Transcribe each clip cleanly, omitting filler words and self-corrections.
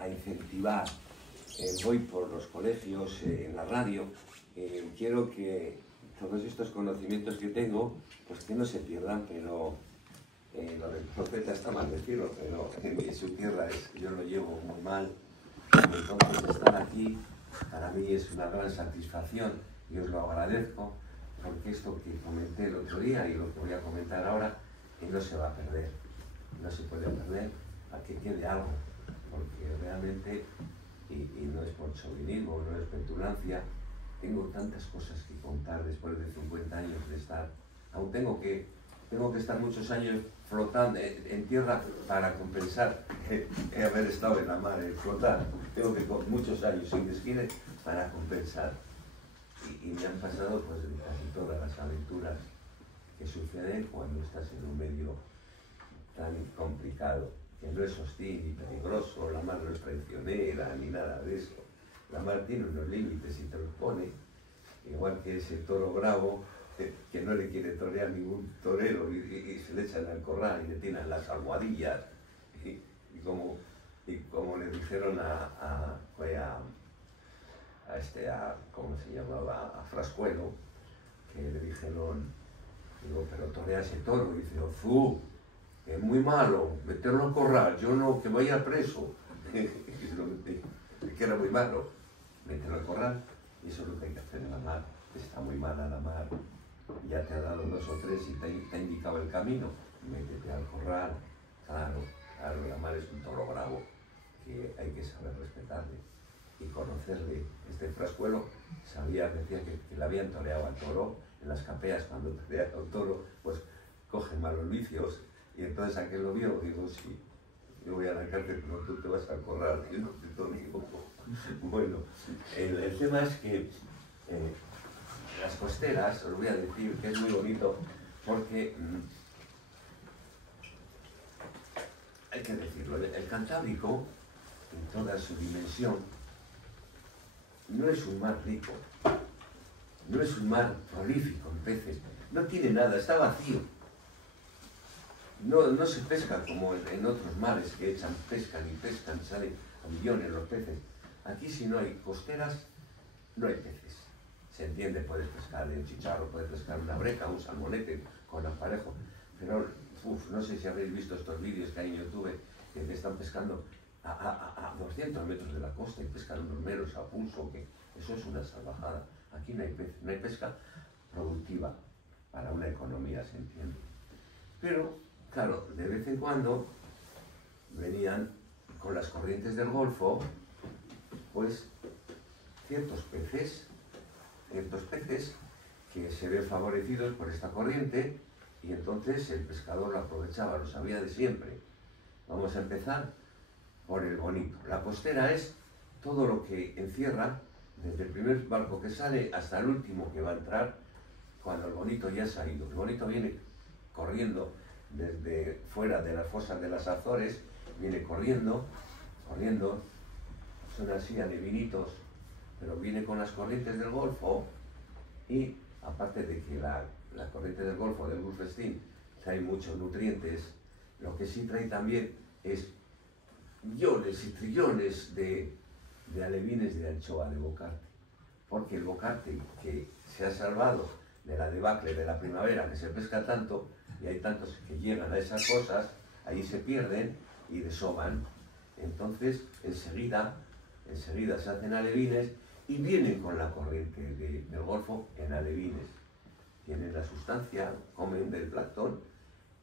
a incentivar. Voy por los colegios, en la radio, quiero que todos estos conocimientos que tengo, pues que no se pierdan, pero lo del profeta está mal decirlo, pero en su tierra yo lo llevo muy mal. Entonces estar aquí para mí es una gran satisfacción y os lo agradezco, porque esto que comenté el otro día y lo que voy a comentar ahora, no se va a perder, no se puede perder, a que quede algo, porque realmente, y no es por chauvinismo, no es petulancia, tengo tantas cosas que contar después de 50 años de estar, aún tengo que estar muchos años flotando en tierra para compensar haber estado en la mar, flotar, tengo que muchos años sin esquina para compensar, y me han pasado pues casi todas las aventuras que suceden cuando estás en un medio tan complicado, que no es hostil ni peligroso, la mar no es traicionera ni nada de eso. La mar tiene unos límites y te los pone, igual que ese toro bravo que no le quiere torear ningún torero y se le echan al corral y le tiran las almohadillas. Y como le dijeron ¿cómo se llamaba? A Frascuelo, que le dijeron, digo, pero torea ese toro, y dice, ¡fu! Es muy malo, meterlo al corral, yo no, que vaya preso. Que era muy malo, meterlo al corral, y eso es lo que hay que hacer en la mar. Está muy mala la mar, ya te ha dado 2 o 3 y te ha indicado el camino, métete al corral. Claro, la mar es un toro bravo, que hay que saber respetarle y conocerle. Este Frascuelo decía que le habían toreado al toro en las capeas. Cuando torean al toro, pues cogen malos vicios, y entonces aquel lo vio, digo, sí, yo voy a la cárcel, pero tú te vas al corral, yo no te toreo. Bueno, el tema es que las costeras, os voy a decir que es muy bonito, porque hay que decirlo, el Cantábrico, en toda su dimensión, no es un mar rico, no es un mar prolífico en peces, no tiene nada, está vacío. No se pesca como en otros mares que pescan, salen a millones los peces. Aquí, si no hay costeras, no hay peces. Se entiende, puedes pescar un chicharro, puedes pescar una breca, un salmonete con aparejo, pero no sé si habéis visto estos vídeos que hay en YouTube que te están pescando a 200 metros de la costa y pescan unos meros a pulso, que eso es una salvajada. Aquí no hay pesca productiva para una economía, se entiende. Pero, claro, de vez en cuando venían con las corrientes del Golfo, pues ciertos peces que se ven favorecidos por esta corriente, y entonces el pescador lo aprovechaba, lo sabía de siempre. Vamos a empezar por el bonito. La costera es todo lo que encierra, desde el primer barco que sale hasta el último que va a entrar, cuando el bonito ya se ha ido. El bonito viene corriendo desde fuera de las fosas de las Azores, viene corriendo, son así alevinitos, pero viene con las corrientes del Golfo, y aparte de que la corriente del Golfo, del Gulf Stream, trae muchos nutrientes, lo que sí trae también es millones y trillones de alevines de anchoa, de bocarte, porque el bocarte, que se ha salvado de la debacle de la primavera, que se pesca tanto, y hay tantos que llegan a esas cosas, ahí se pierden y desovan. Entonces enseguida se hacen alevines y vienen con la corriente del Golfo en alevines. Tienen la sustancia, comen del plancton,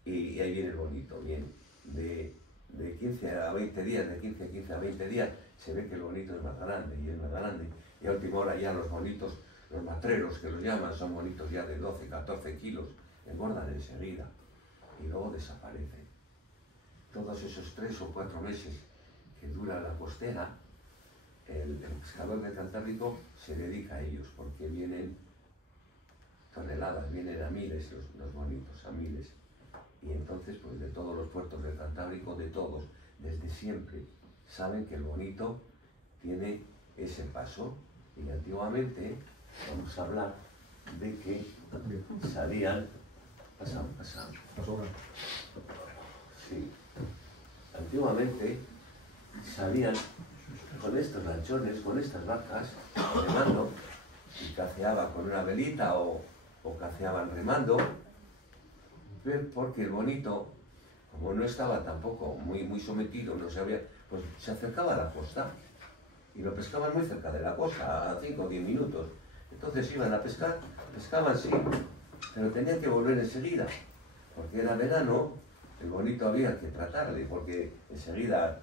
y ahí viene el bonito. Bien, de 15 a 20 días, de 15 a 20 días, se ve que el bonito es más grande y es más grande. Y a última hora ya los bonitos, los matreros que los llaman, son bonitos ya de 12, 14 kilos, engordan enseguida y luego desaparecen. Todos esos 3 o 4 meses que dura la costera, el pescador del Cantábrico se dedica a ellos, porque vienen toneladas, vienen a miles los bonitos, a miles. Y entonces, pues de todos los puertos del Cantábrico, de todos, desde siempre, saben que el bonito tiene ese paso. Y antiguamente, vamos a hablar de que salían... Pasamos. Sí. Antiguamente salían con estos lanchones, con estas barcas, remando, y caceaba con una velita o caceaban remando, porque el bonito, como no estaba tampoco muy sometido, no sabía, pues se acercaba a la costa y lo pescaban muy cerca de la costa, a 5 o 10 minutos. Entonces iban a pescar, pescaban sí, pero tenían que volver enseguida, porque era verano, el bonito había que tratarle, porque enseguida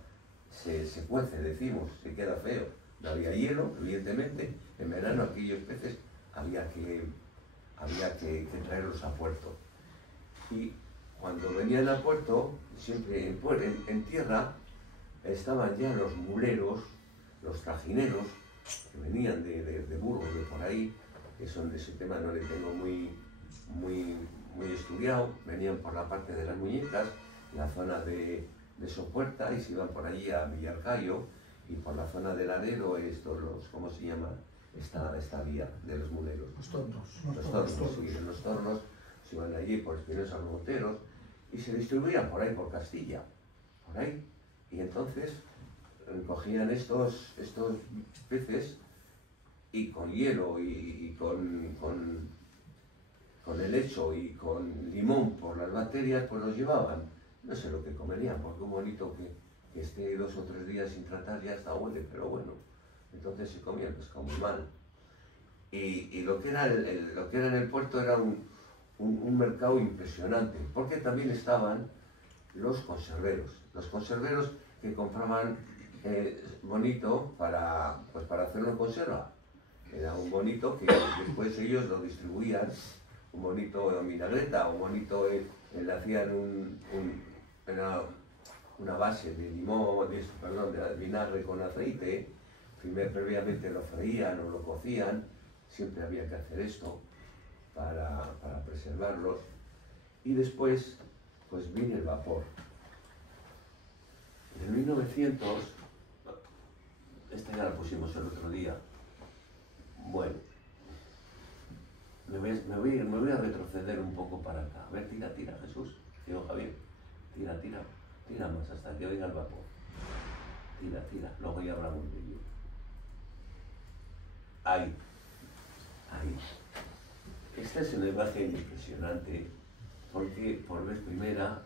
se cuece, decimos, se queda feo. No había hielo, evidentemente, en verano aquellos peces había que traerlos a puerto. Y cuando venían a puerto, siempre en tierra, estaban ya los muleros, los trajineros, que venían de Burgos, de por ahí, que son de ese tema no le tengo muy estudiado, venían por la parte de las Muñecas, la zona de Sopuerta, y se iban por allí a Villarcayo, y por la zona del Laredo, ¿cómo se llama? Esta vía de los muleros. Los tornos. Sí, los tornos, se iban allí por Espinosa Monteros, y se distribuían por ahí, por Castilla, por ahí, y entonces cogían estos peces y con hielo y con helecho y con limón por las bacterias, pues los llevaban. No sé lo que comerían, porque un bonito que esté 2 o 3 días sin tratar ya está huele, pero bueno, entonces se comía el pescado muy mal. Y lo que era en el puerto era un mercado impresionante, porque también estaban los conserveros que compraban bonito para hacerlo en conserva. Era un bonito que después ellos lo distribuían, un bonito en vinagreta, un bonito le hacían una base de limón, de vinagre con aceite, previamente lo freían o lo cocían, siempre había que hacer esto para preservarlos, y después pues vino el vapor. En 1900, esta ya la pusimos el otro día, bueno, me voy a retroceder un poco para acá. A ver, tira, Jesús, digo Javier, tira más hasta que oiga el vapor. Tira, luego ya hablamos de ello. Ahí. Esta es una imagen impresionante, porque por vez primera,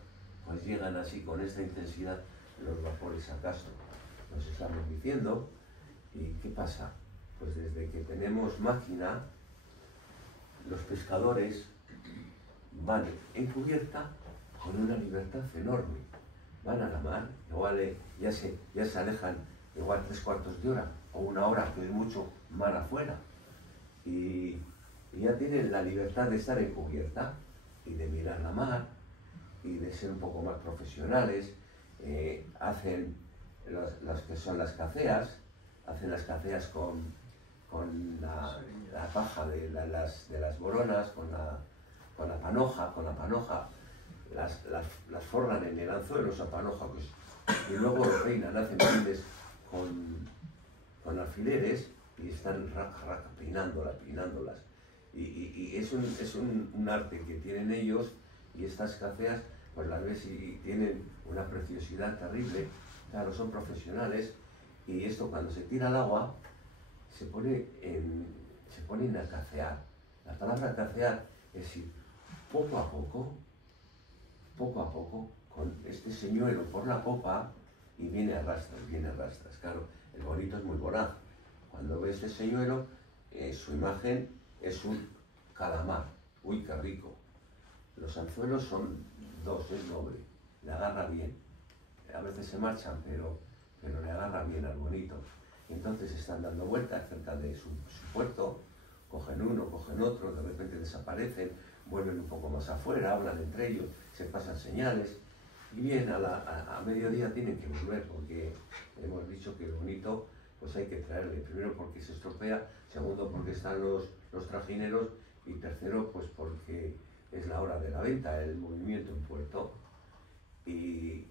pues llegan así con esta intensidad los vapores a Castro. Nos estamos diciendo, ¿y qué pasa? Pues desde que tenemos máquina, los pescadores van en cubierta con una libertad enorme. Van a la mar, igual ya se alejan igual 3/4 de hora o 1 hora, que es mucho, mar afuera. Y ya tienen la libertad de estar en cubierta y de mirar la mar y de ser un poco más profesionales. Hacen las que son las caceas, con la paja de las boronas, con la panoja, las forran en el anzuelo, esa panoja, pues, y luego lo peinan, hacen peines con alfileres y están peinándolas. Y es un arte que tienen ellos, y estas caceas, pues las ves y tienen una preciosidad terrible. Claro, son profesionales, y esto cuando se tira al agua se ponen a cacear. La palabra cacear es ir poco a poco, con este señuelo por la popa, y viene a rastras. Claro, el bonito es muy voraz. Cuando ve este señuelo, su imagen es un calamar. Uy, qué rico. Los anzuelos son 2, es doble. Le agarra bien. A veces se marchan, pero le agarra bien al bonito. Entonces están dando vueltas cerca de su puerto, cogen uno, cogen otro, de repente desaparecen, vuelven un poco más afuera, hablan entre ellos, se pasan señales, y bien, a mediodía tienen que volver, porque hemos dicho que el bonito pues hay que traerle, primero porque se estropea, segundo porque están los trajineros, y tercero pues porque es la hora de la venta, el movimiento en puerto. Y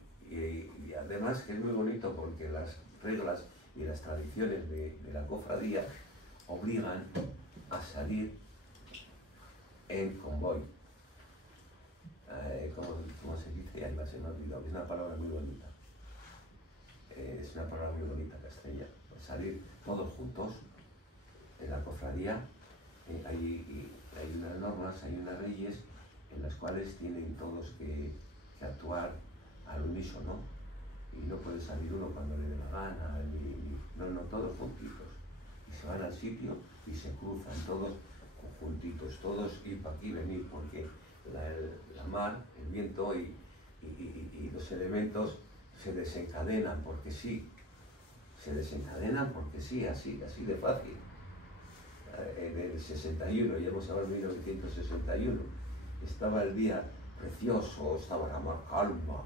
además que es muy bonito porque las reglas y las tradiciones de la cofradía obligan a salir en convoy. ¿Cómo se dice? Se me ha olvidado, es una palabra muy bonita. Es una palabra muy bonita, castellana. salir todos juntos. En la cofradía hay unas normas, hay unas leyes en las cuales tienen todos que actuar al unísono, y no puede salir uno cuando le dé la gana, no, todos juntitos. Y se van al sitio y se cruzan todos juntitos, todos ir para aquí, venir, porque la mar, el viento y los elementos se desencadenan porque sí, así de fácil. En el 61, ya hemos hablado de 1961, estaba el día precioso, estaba la mar calma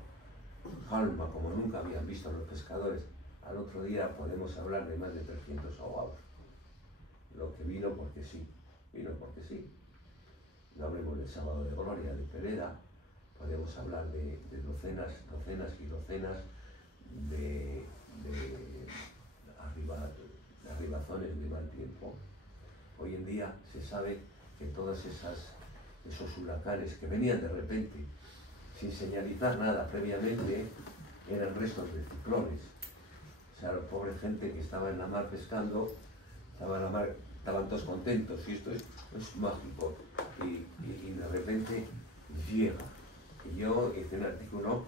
como nunca habían visto los pescadores. Al otro día podemos hablar de más de 300 ahogados. Lo que vino porque sí. No hablemos del sábado de gloria de Pereda, podemos hablar de docenas y docenas de arribazones de mal tiempo. Hoy en día se sabe que todos esos huracanes que venían de repente, sin señalizar nada previamente, eran restos de ciclones. O sea, la pobre gente que estaba en la mar pescando, estaban todos contentos, y esto es mágico. Y de repente llega. Y yo hice un artículo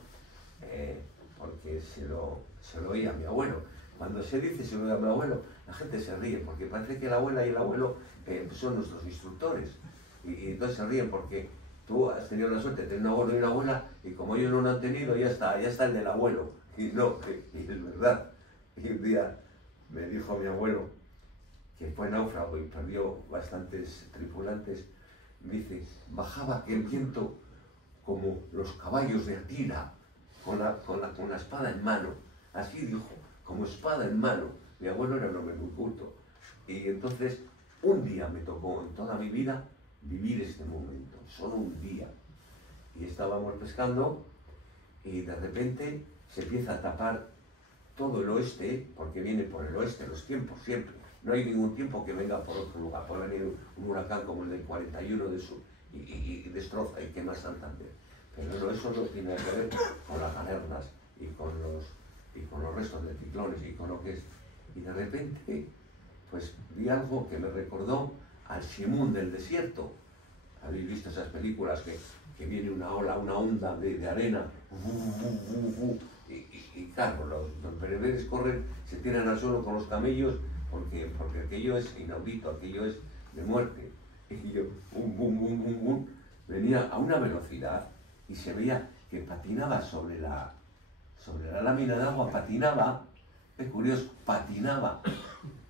porque se lo oí a mi abuelo. Cuando se dice se lo oí a mi abuelo, la gente se ríe, porque parece que la abuela y el abuelo son nuestros instructores. Y entonces se ríen porque tú has tenido la suerte de tener un abuelo y una abuela, y como ellos no lo han tenido, ya está el del abuelo. Y no, y es verdad. Y un día me dijo mi abuelo, que fue náufrago y perdió bastantes tripulantes, me dice, bajaba aquel viento como los caballos de Atila, con la espada en mano. Así dijo, como espada en mano. Mi abuelo era un hombre muy culto. Y entonces, un día me tocó en toda mi vida vivir este momento, solo un día. Y estábamos pescando y de repente se empieza a tapar todo el oeste, porque viene por el oeste los tiempos siempre. No hay ningún tiempo que venga por otro lugar. Puede venir un huracán como el del 41 de sur y destroza y quema Santander. Pero no, eso no tiene que ver con las galernas y con los restos de ciclones y con lo que es. Y de repente, pues vi algo que me recordó al Simun del desierto. Habéis visto esas películas que viene una ola, una onda de arena, y claro, los bereberes corren, se tiran al suelo con los camellos, porque aquello es inaudito, aquello es de muerte. Y yo, venía a una velocidad y se veía que patinaba sobre la lámina de agua, patinaba, es curioso, patinaba.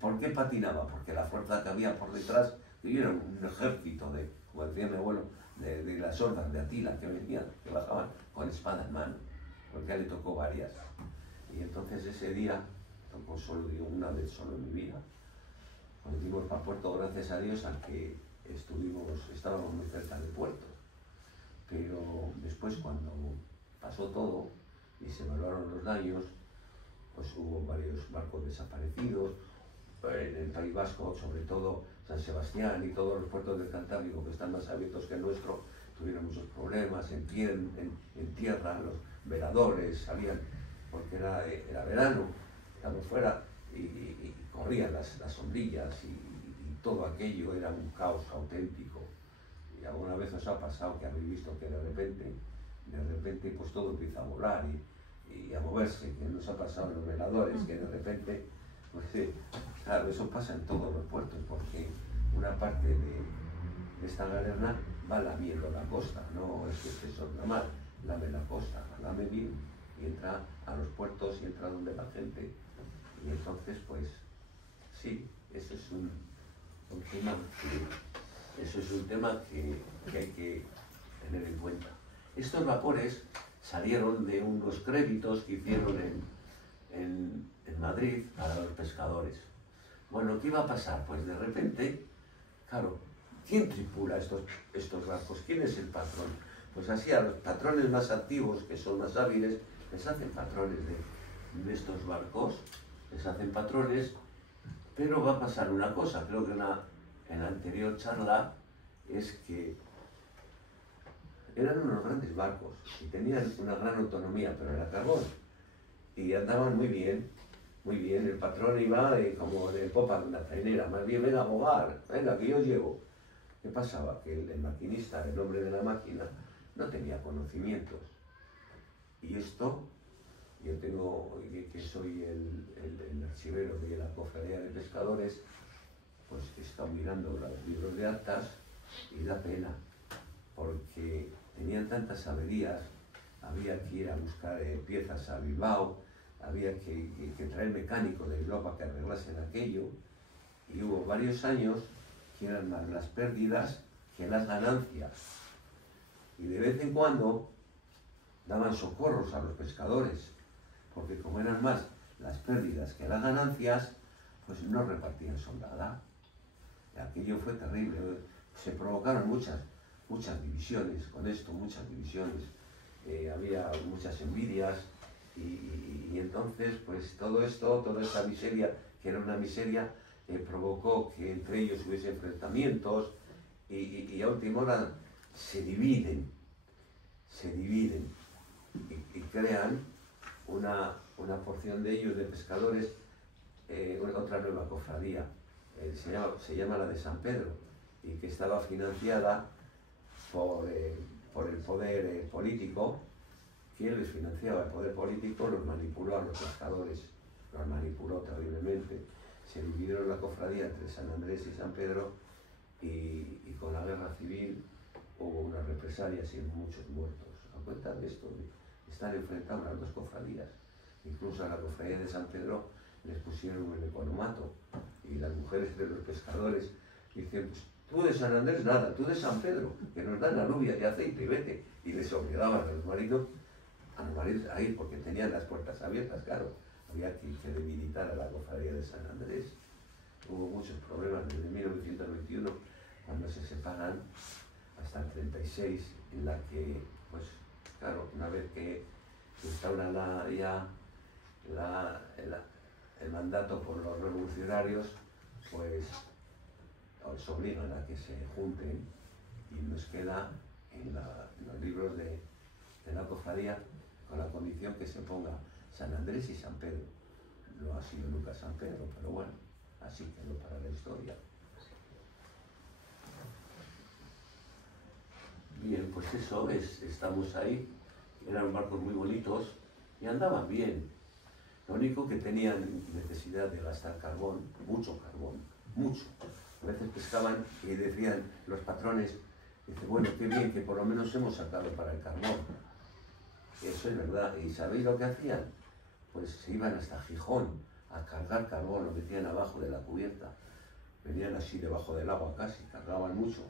¿Por qué patinaba? Porque la fuerza que había por detrás, yo era un ejército como decía mi abuelo, de las hordas de Atila que venían, que bajaban con espada en mano, porque a él le tocó varias. Y entonces ese día, tocó solo, digo, una vez solo en mi vida, nos dimos para Puerto, gracias a Dios, al que estábamos muy cerca del puerto. Pero después, cuando pasó todo y se evaluaron los daños, pues hubo varios barcos desaparecidos. En el País Vasco, sobre todo San Sebastián y todos los puertos del Cantábrico, que están más abiertos que el nuestro, tuvieron muchos problemas en tierra, los veladores salían, porque era verano, estamos fuera, y corrían las sombrillas y todo aquello era un caos auténtico. Y alguna vez os ha pasado que habéis visto que de repente pues todo empieza a volar y a moverse, que nos ha pasado en los veladores, que de repente, pues claro, eso pasa en todos los puertos, porque una parte de esta galerna va lamiendo la costa, no es que esté sobre mar, lame la costa, lame bien y entra a los puertos y entra donde la gente. Y entonces, pues, sí, eso es un tema que hay que tener en cuenta. Estos vapores salieron de unos créditos que hicieron en Madrid para los pescadores. Bueno, ¿qué iba a pasar? Pues de repente, claro, ¿quién tripula estos barcos? ¿Quién es el patrón? Pues así a los patrones más activos, que son más hábiles, les hacen patrones de estos barcos, les hacen patrones, pero va a pasar una cosa, creo que en la anterior charla, es que eran unos grandes barcos y tenían una gran autonomía, pero era carbón, y andaban muy bien, Muy bien, el patrón iba como de popa de una trainera, más bien venga a abogar, venga que yo llevo. ¿Qué pasaba? Que el maquinista, el hombre de la máquina, no tenía conocimientos. Y esto, yo tengo, que soy el archivero de la Cofradía de Pescadores, pues he estado mirando los libros de actas y da pena, porque tenían tantas averías, había que ir a buscar piezas a Bilbao, había que traer mecánico de Bilbao para que arreglasen aquello, y hubo varios años que eran más las pérdidas que las ganancias. Y de vez en cuando daban socorros a los pescadores, porque como eran más las pérdidas que las ganancias, pues no repartían soldada. Y aquello fue terrible. Se provocaron muchas divisiones con esto, muchas divisiones. Había muchas envidias y entonces pues todo esto, toda esa miseria, que era una miseria, provocó que entre ellos hubiese enfrentamientos y a última hora se dividen y crean una porción de ellos, de pescadores, otra nueva cofradía, se llama la de San Pedro, y que estaba financiada por el poder político. ¿Quién les financiaba? El poder político los manipuló a los pescadores, los manipuló terriblemente. Se dividieron la cofradía entre San Andrés y San Pedro y con la guerra civil hubo unas represalias y muchos muertos. A cuenta de esto, de estar enfrentados las dos cofradías. Incluso a la cofradía de San Pedro les pusieron un economato y las mujeres de los pescadores dicen, pues, tú de San Andrés nada, tú de San Pedro, que nos dan alubia de aceite y vete. Y les obligaban a los maridos a ir porque tenían las puertas abiertas, claro. Había que debilitar a la cofradía de San Andrés. Hubo muchos problemas desde 1921, cuando se separan, hasta el 36, en la que, pues, claro, una vez que instauran el mandato por los revolucionarios, pues os obligan a que se junten y nos queda en los libros de la cofradía con la condición que se ponga San Andrés y San Pedro. No ha sido nunca San Pedro, pero bueno, así quedó para la historia. Bien, pues eso es, estamos ahí, eran barcos muy bonitos y andaban bien. Lo único que tenían necesidad de gastar carbón, mucho carbón, mucho. A veces pescaban y decían los patrones, dice, bueno, qué bien que por lo menos hemos sacado para el carbón. Eso es verdad. ¿Y sabéis lo que hacían? Pues se iban hasta Gijón a cargar carbón, lo metían abajo de la cubierta. Venían así debajo del agua casi, cargaban mucho,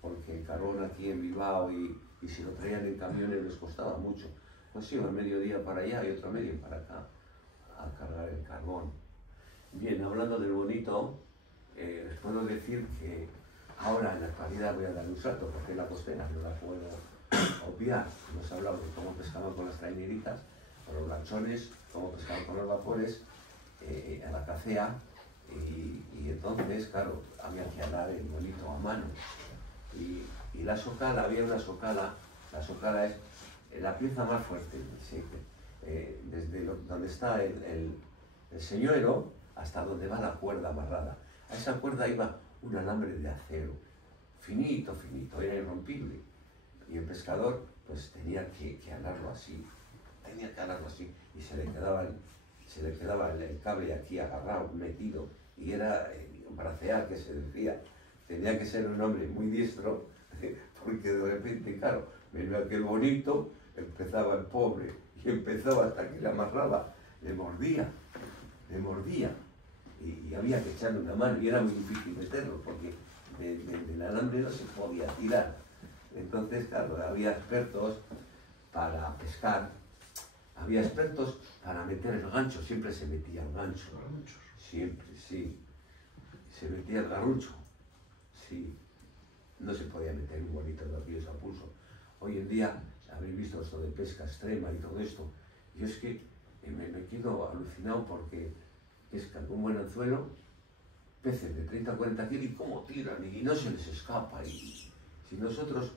porque el carbón aquí en Bilbao y si lo traían en camiones les costaba mucho. Pues iban mediodía para allá y otro medio para acá a cargar el carbón. Bien, hablando del bonito, les puedo decir que ahora en la actualidad voy a dar un salto porque la costera no la puedo obviar. Hemos hablado de cómo pescaban con las traineritas, con los lanchones, cómo pescaban con los vapores, a la cacea, y entonces, claro, había que alar el bonito a mano. Y la socala, había una socala, la socala es la pieza más fuerte, ¿sí? Desde donde está el señuelo hasta donde va la cuerda amarrada. A esa cuerda iba un alambre de acero, finito, finito, era irrompible. Y el pescador pues tenía que alarlo así, y se le quedaba el cable aquí agarrado, metido, y era bracear, que se decía. Tenía que ser un hombre muy diestro, porque de repente, claro, venía aquel bonito, empezaba el pobre, y empezaba hasta que le amarraba, le mordía, y había que echarle una mano, y era muy difícil meterlo, porque del alambre no se podía tirar. Entonces, claro, había expertos para pescar, había expertos para meter el gancho, siempre se metía el gancho, siempre, sí, se metía el garrucho. Sí, no se podía meter un bonito de aquellos a pulso. Hoy en día habéis visto esto de pesca extrema y todo esto. Yo es que me quedo alucinado porque pescan con un buen anzuelo, peces de 30 o 40 kilos y cómo tiran y no se les escapa. Y si nosotros,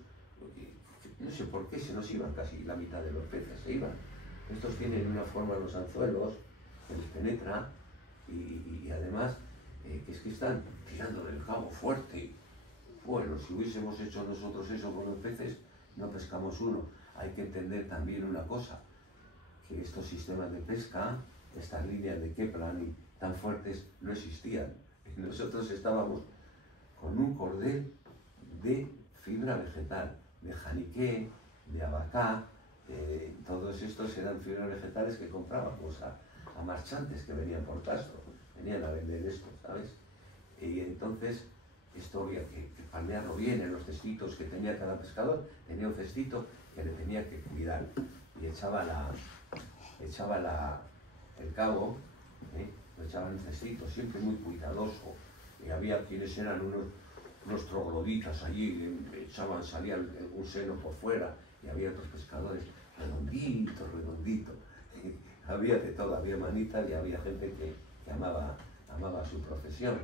no sé por qué se nos iban casi la mitad de los peces, se iban. Estos tienen una forma los anzuelos que les penetra y además que es que están tirando del cabo fuerte. Bueno, si hubiésemos hecho nosotros eso con los peces, no pescamos uno. Hay que entender también una cosa, que estos sistemas de pesca, estas líneas de Kepler y tan fuertes, no existían. Nosotros estábamos con un cordel de fibra vegetal, de janiqué, de abacá, todos estos eran fibras vegetales que comprábamos a marchantes que venían por Castro, venían a vender esto, ¿sabes? Y entonces esto había que palmearlo bien en los cestitos que tenía cada pescador, tenía un cestito que le tenía que cuidar y echaba el cabo, lo echaba en el cestito, siempre muy cuidadoso, y había quienes eran unos trogloditas allí, salía un seno por fuera, y había otros pescadores redonditos, había de todo, había manitas y había gente que amaba su profesión.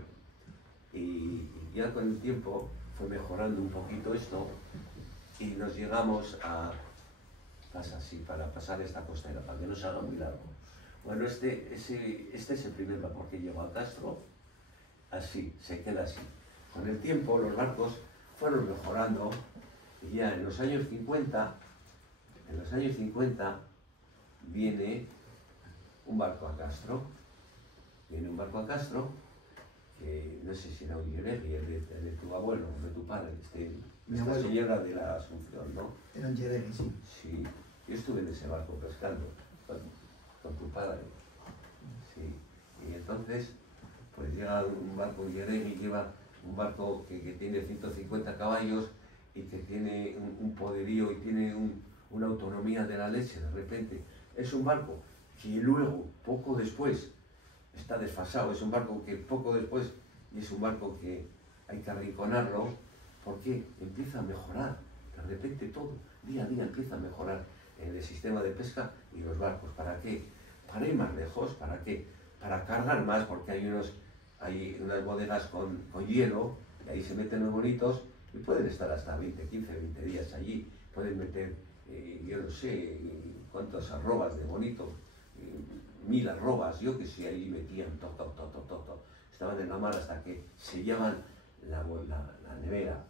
Y ya con el tiempo fue mejorando un poquito esto y nos llegamos a, para pasar esta costera, para que no se haga muy largo. Bueno, este es el primer vapor que llegó a Castro, así, se queda así. Con el tiempo los barcos fueron mejorando y ya en los años 50 viene un barco a Castro, que no sé si era un Yeregui, el de tu abuelo, de tu padre, esta señora de la Asunción, ¿no? Era un Yeregui, sí. Sí, yo estuve en ese barco pescando con tu padre, sí, y entonces pues llega un barco Yeregui, lleva un barco que tiene 150 caballos y que tiene un poderío y tiene una autonomía de la leche de repente. Es un barco que luego, poco después, está desfasado, es un barco que poco después, y es un barco que hay que arrinconarlo, porque empieza a mejorar, de repente todo, día a día empieza a mejorar el sistema de pesca y los barcos. ¿Para qué? Para ir más lejos, ¿para qué? Para cargar más, porque hay unas bodegas con hielo, y ahí se meten los bonitos, y pueden estar hasta 15-20 días allí, pueden meter, yo no sé, cuántas arrobas de bonito, 1000 arrobas, yo que sé, ahí metían todo. Estaban en la mar hasta que sellaban la nevera,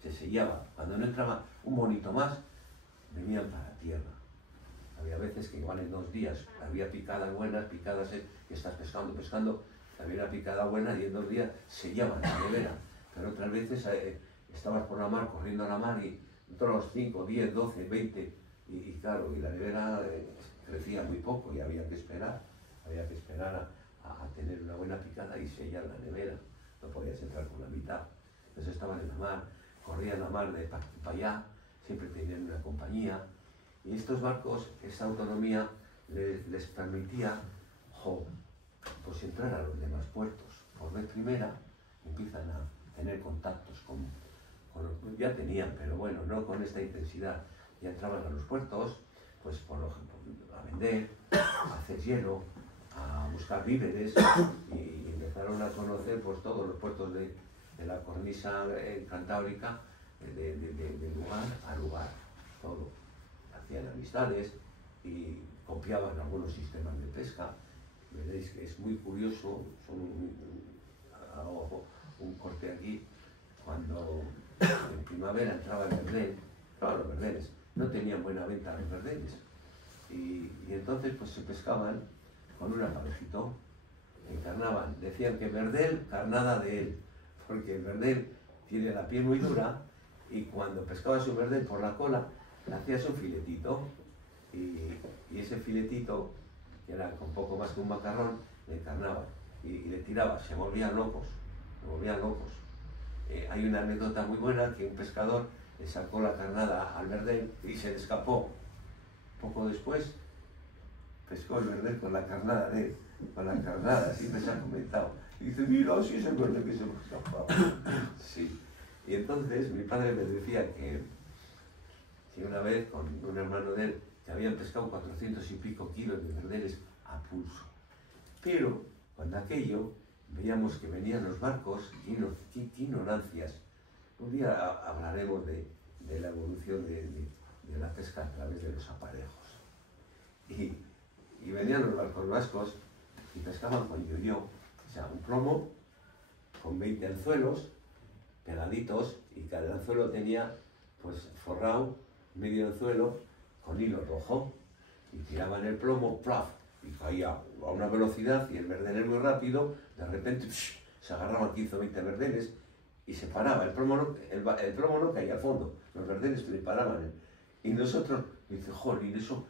se sellaba. Cuando no entraba un bonito más, venían para tierra. Había veces que igual en 2 días había picadas buenas, que estás pescando, había una picada buena y en 2 días sellaban la nevera. Pero otras veces estabas por la mar, corriendo a la mar y todos los 5, 10, 12, 20, y claro, y la nevera crecía muy poco y había que esperar a tener una buena picada y sellar la nevera. No podías entrar con la mitad. Entonces estaban en la mar, corrían la mar de para allá, siempre tenían una compañía. Y estos barcos, esa autonomía les permitía pues entrar a los demás puertos. Por vez primera empiezan a tener contactos con ya tenían, pero bueno, no con esta intensidad. Ya entraban a los puertos, pues por ejemplo, a vender, a hacer hielo, a buscar víveres y empezaron a conocer pues todos los puertos de la cornisa cantábrica de lugar a lugar, todo. Hacían amistades y copiaban algunos sistemas de pesca. Veréis que es muy curioso, hago un corte aquí, cuando en primavera entraba el verdel, claro, los verdeles no tenían buena venta los verdeles, y entonces pues se pescaban con un aparejito, encarnaban, decían que verdel, carnada de él, porque el verdel tiene la piel muy dura y cuando pescabas un verdel por la cola, le hacías un filetito y ese filetito, que era con poco más que un macarrón, le encarnaba y le tiraba, se volvían locos. Hay una anécdota muy buena que un pescador le sacó la carnada al verdel y se le escapó. Poco después pescó el verdel con la carnada siempre se ha comentado. Y dice, mira, sí es el verdel que se me escapaba. Sí. Y entonces mi padre me decía que una vez con un hermano de él que habían pescado 400 y pico kilos de verdeles a pulso. Pero cuando aquello veíamos que venían los barcos, qué ignorancias. Un día hablaremos de la evolución de la pesca a través de los aparejos. Y y venían los barcos vascos y pescaban con yo-yo, o sea, un plomo con 20 anzuelos pegaditos y cada anzuelo tenía pues forrado medio anzuelo con hilo rojo y tiraban el plomo, ¡plaf! Y caía a una velocidad y el verdel es muy rápido, de repente se agarraban 15 o 20 verdeles y se paraba, el plomo no caía al fondo, los verdeles se paraban. Y nosotros, dice, jolín, esto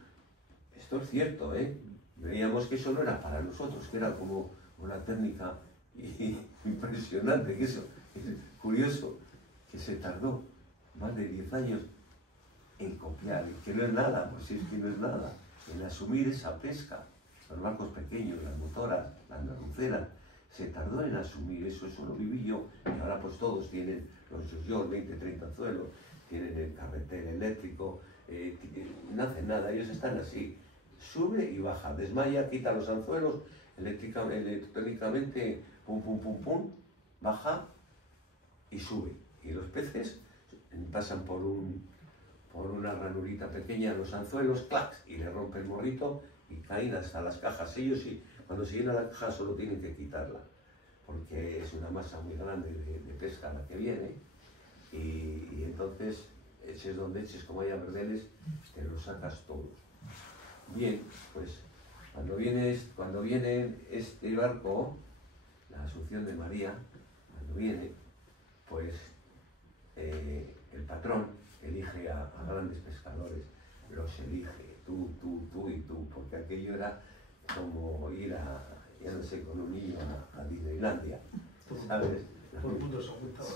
es cierto, ¿eh? Veíamos que eso no era para nosotros, que era como una técnica impresionante, que eso es curioso, que se tardó más de 10 años en copiar, y que no es nada, pues es que no es nada, en asumir esa pesca. Los barcos pequeños, las motoras, las merluceras, se tardó en asumir eso lo viví yo, y ahora pues todos tienen los yo 20, 30 anzuelos, tienen el carretel eléctrico, no hacen nada, ellos están así, sube y baja, desmaya, quita los anzuelos, electrónicamente, pum, pum, pum, pum, baja y sube. Y los peces pasan por una ranurita pequeña los anzuelos, clac, y le rompe el morrito y caen hasta las cajas. Ellos sí, cuando se llena la caja solo tienen que quitarla, porque es una masa muy grande de pesca la que viene, y entonces eches donde eches, como haya verdeles, te los sacas todos. Bien, pues cuando viene este barco, la Asunción de María, cuando viene, pues el patrón elige a grandes pescadores, los elige, tú y tú, porque aquello era como ir ya no sé, con un niño a Disneylandia, ¿sabes? Todo el mundo se juntaba.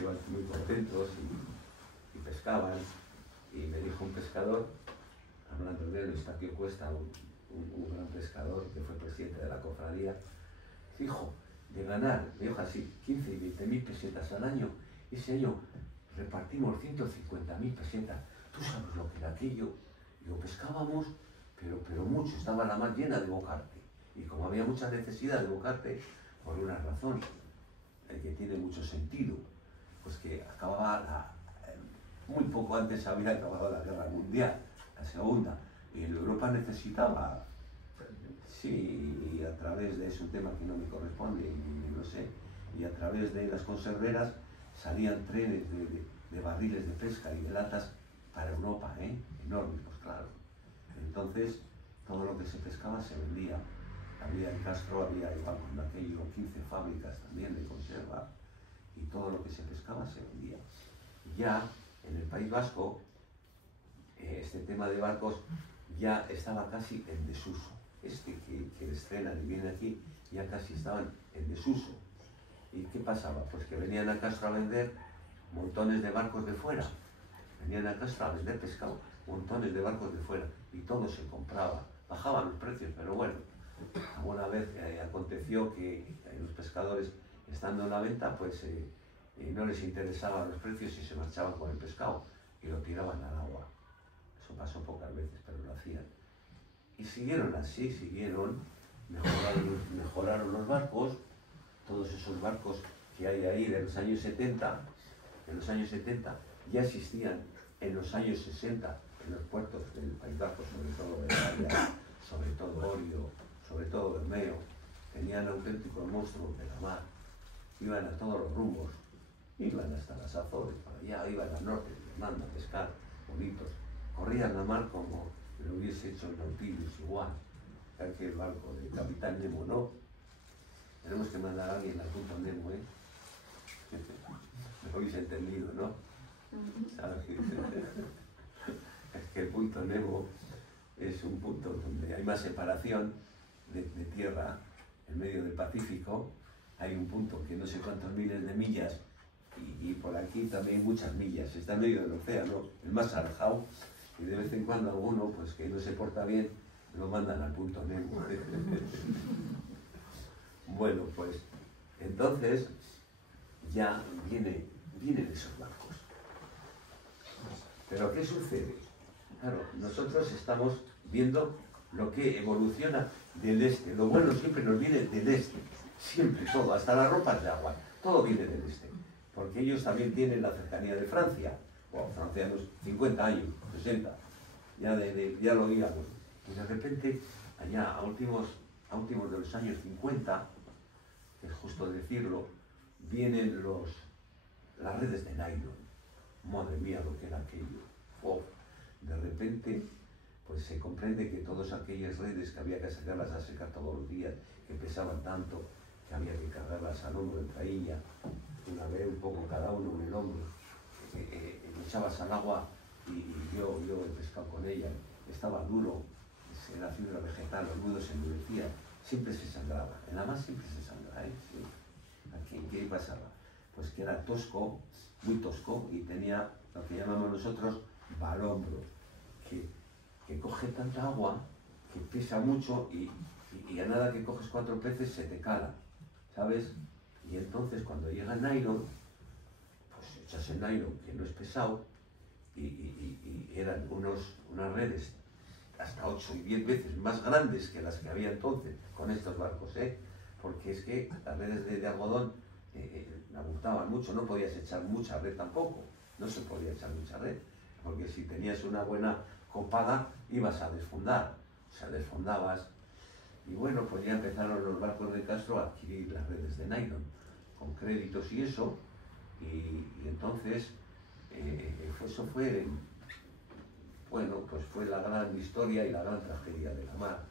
Iban muy contentos y pescaban, y me dijo un pescador, hablando de él, Eustaquio Cuesta, un gran pescador que fue presidente de la cofradía, dijo, de ganar, me dijo así, 15 y 20.000 pesetas al año, ese año repartimos 150.000 pesetas. ¿Tú sabes lo que era aquello? Digo, pescábamos, pero mucho, estaba la mar llena de bocarte. Y como había mucha necesidad de bocarte, por una razón que tiene mucho sentido, pues que acababa muy poco antes había acabado la Guerra Mundial, la Segunda, y en Europa necesitaba, sí, y a través de, es un tema que no me corresponde, y no sé, y a través de las conserveras salían trenes de barriles de pesca y de latas para Europa, enormes, pues claro. Entonces, todo lo que se pescaba se vendía. Había en Castro, había igual con aquello 15 fábricas también de conserva, y todo lo que se pescaba se vendía. Ya en el País Vasco, este tema de barcos ya estaba casi en desuso. Que estrenan y vienen aquí, ya casi estaban en desuso. ¿Y qué pasaba? Pues que venían a Castro a vender montones de barcos de fuera. Venían a Castro a vender pescado, montones de barcos de fuera, y todo se compraba. Bajaban los precios, pero bueno, alguna vez aconteció que los pescadores, estando en la venta, pues no les interesaban los precios y se marchaban con el pescado y lo tiraban al agua. Eso pasó pocas veces, pero lo hacían. Y siguieron así, mejoraron los barcos, todos esos barcos que hay ahí de los años 70, ya existían en los años 60 en los puertos del País Vasco, sobre todo Benaria, sobre todo Orio, sobre todo Bermeo. Tenían auténticos monstruos de la mar, iban a todos los rumbos, iban hasta las Azores, para allá, iban al norte, Irlanda, a pescar, bonitos, corrían la mar como lo hubiese hecho el Nautilus igual, aquel barco de Capitán Nemo, ¿no? Tenemos que mandar a alguien al punto Nemo, ¿eh? Me habéis entendido, ¿no? ¿Sabes? Es que el punto Nemo es un punto donde hay más separación de tierra, en medio del Pacífico. Hay un punto que no sé cuántos miles de millas, y por aquí también muchas millas, está en medio del océano, el más alejado, y de vez en cuando alguno, pues que no se porta bien, lo mandan al punto Nemo. Bueno, pues entonces ya vienen esos barcos. Pero ¿qué sucede? Claro, nosotros estamos viendo lo que evoluciona del este. Lo bueno siempre nos viene del este. Siempre, todo, hasta las ropas de agua. Todo viene del este. Porque ellos también tienen la cercanía de Francia. Bueno, Francia, unos 50 años, 60. Ya lo digamos. Y de repente, allá a últimos de los años 50, que es justo decirlo, vienen las redes de nylon. Madre mía, lo que era aquello. Oh, de repente, pues se comprende que todas aquellas redes que había que sacarlas a secar todos los días, que pesaban tanto, que había que cargarlas al hombro en traíña, una vez un poco cada uno en el hombro, echabas al agua y yo he pescado con ella, estaba duro, era fibra vegetal, los nudos se endurecían, siempre se sangraba, en la mar siempre se sangra, ¿eh? Sí. Aquí, ¿qué pasaba? Pues que era tosco, muy tosco, y tenía lo que llamamos nosotros balombro, que coge tanta agua, que pesa mucho y a nada que coges 4 peces se te cala, ¿sabes? Y entonces cuando llega el nylon, pues echas el nylon que no es pesado y eran unas redes hasta 8 y 10 veces más grandes que las que había entonces con estos barcos, ¿eh? Porque es que las redes de algodón abultaban mucho, no podías echar mucha red tampoco, no se podía echar mucha red, porque si tenías una buena copada ibas a desfondar, o sea, desfondabas. Y bueno, pues ya empezaron los barcos de Castro a adquirir las redes de nylon, con créditos y eso, y entonces eso fue, bueno, pues fue la gran historia y la gran tragedia de la mar,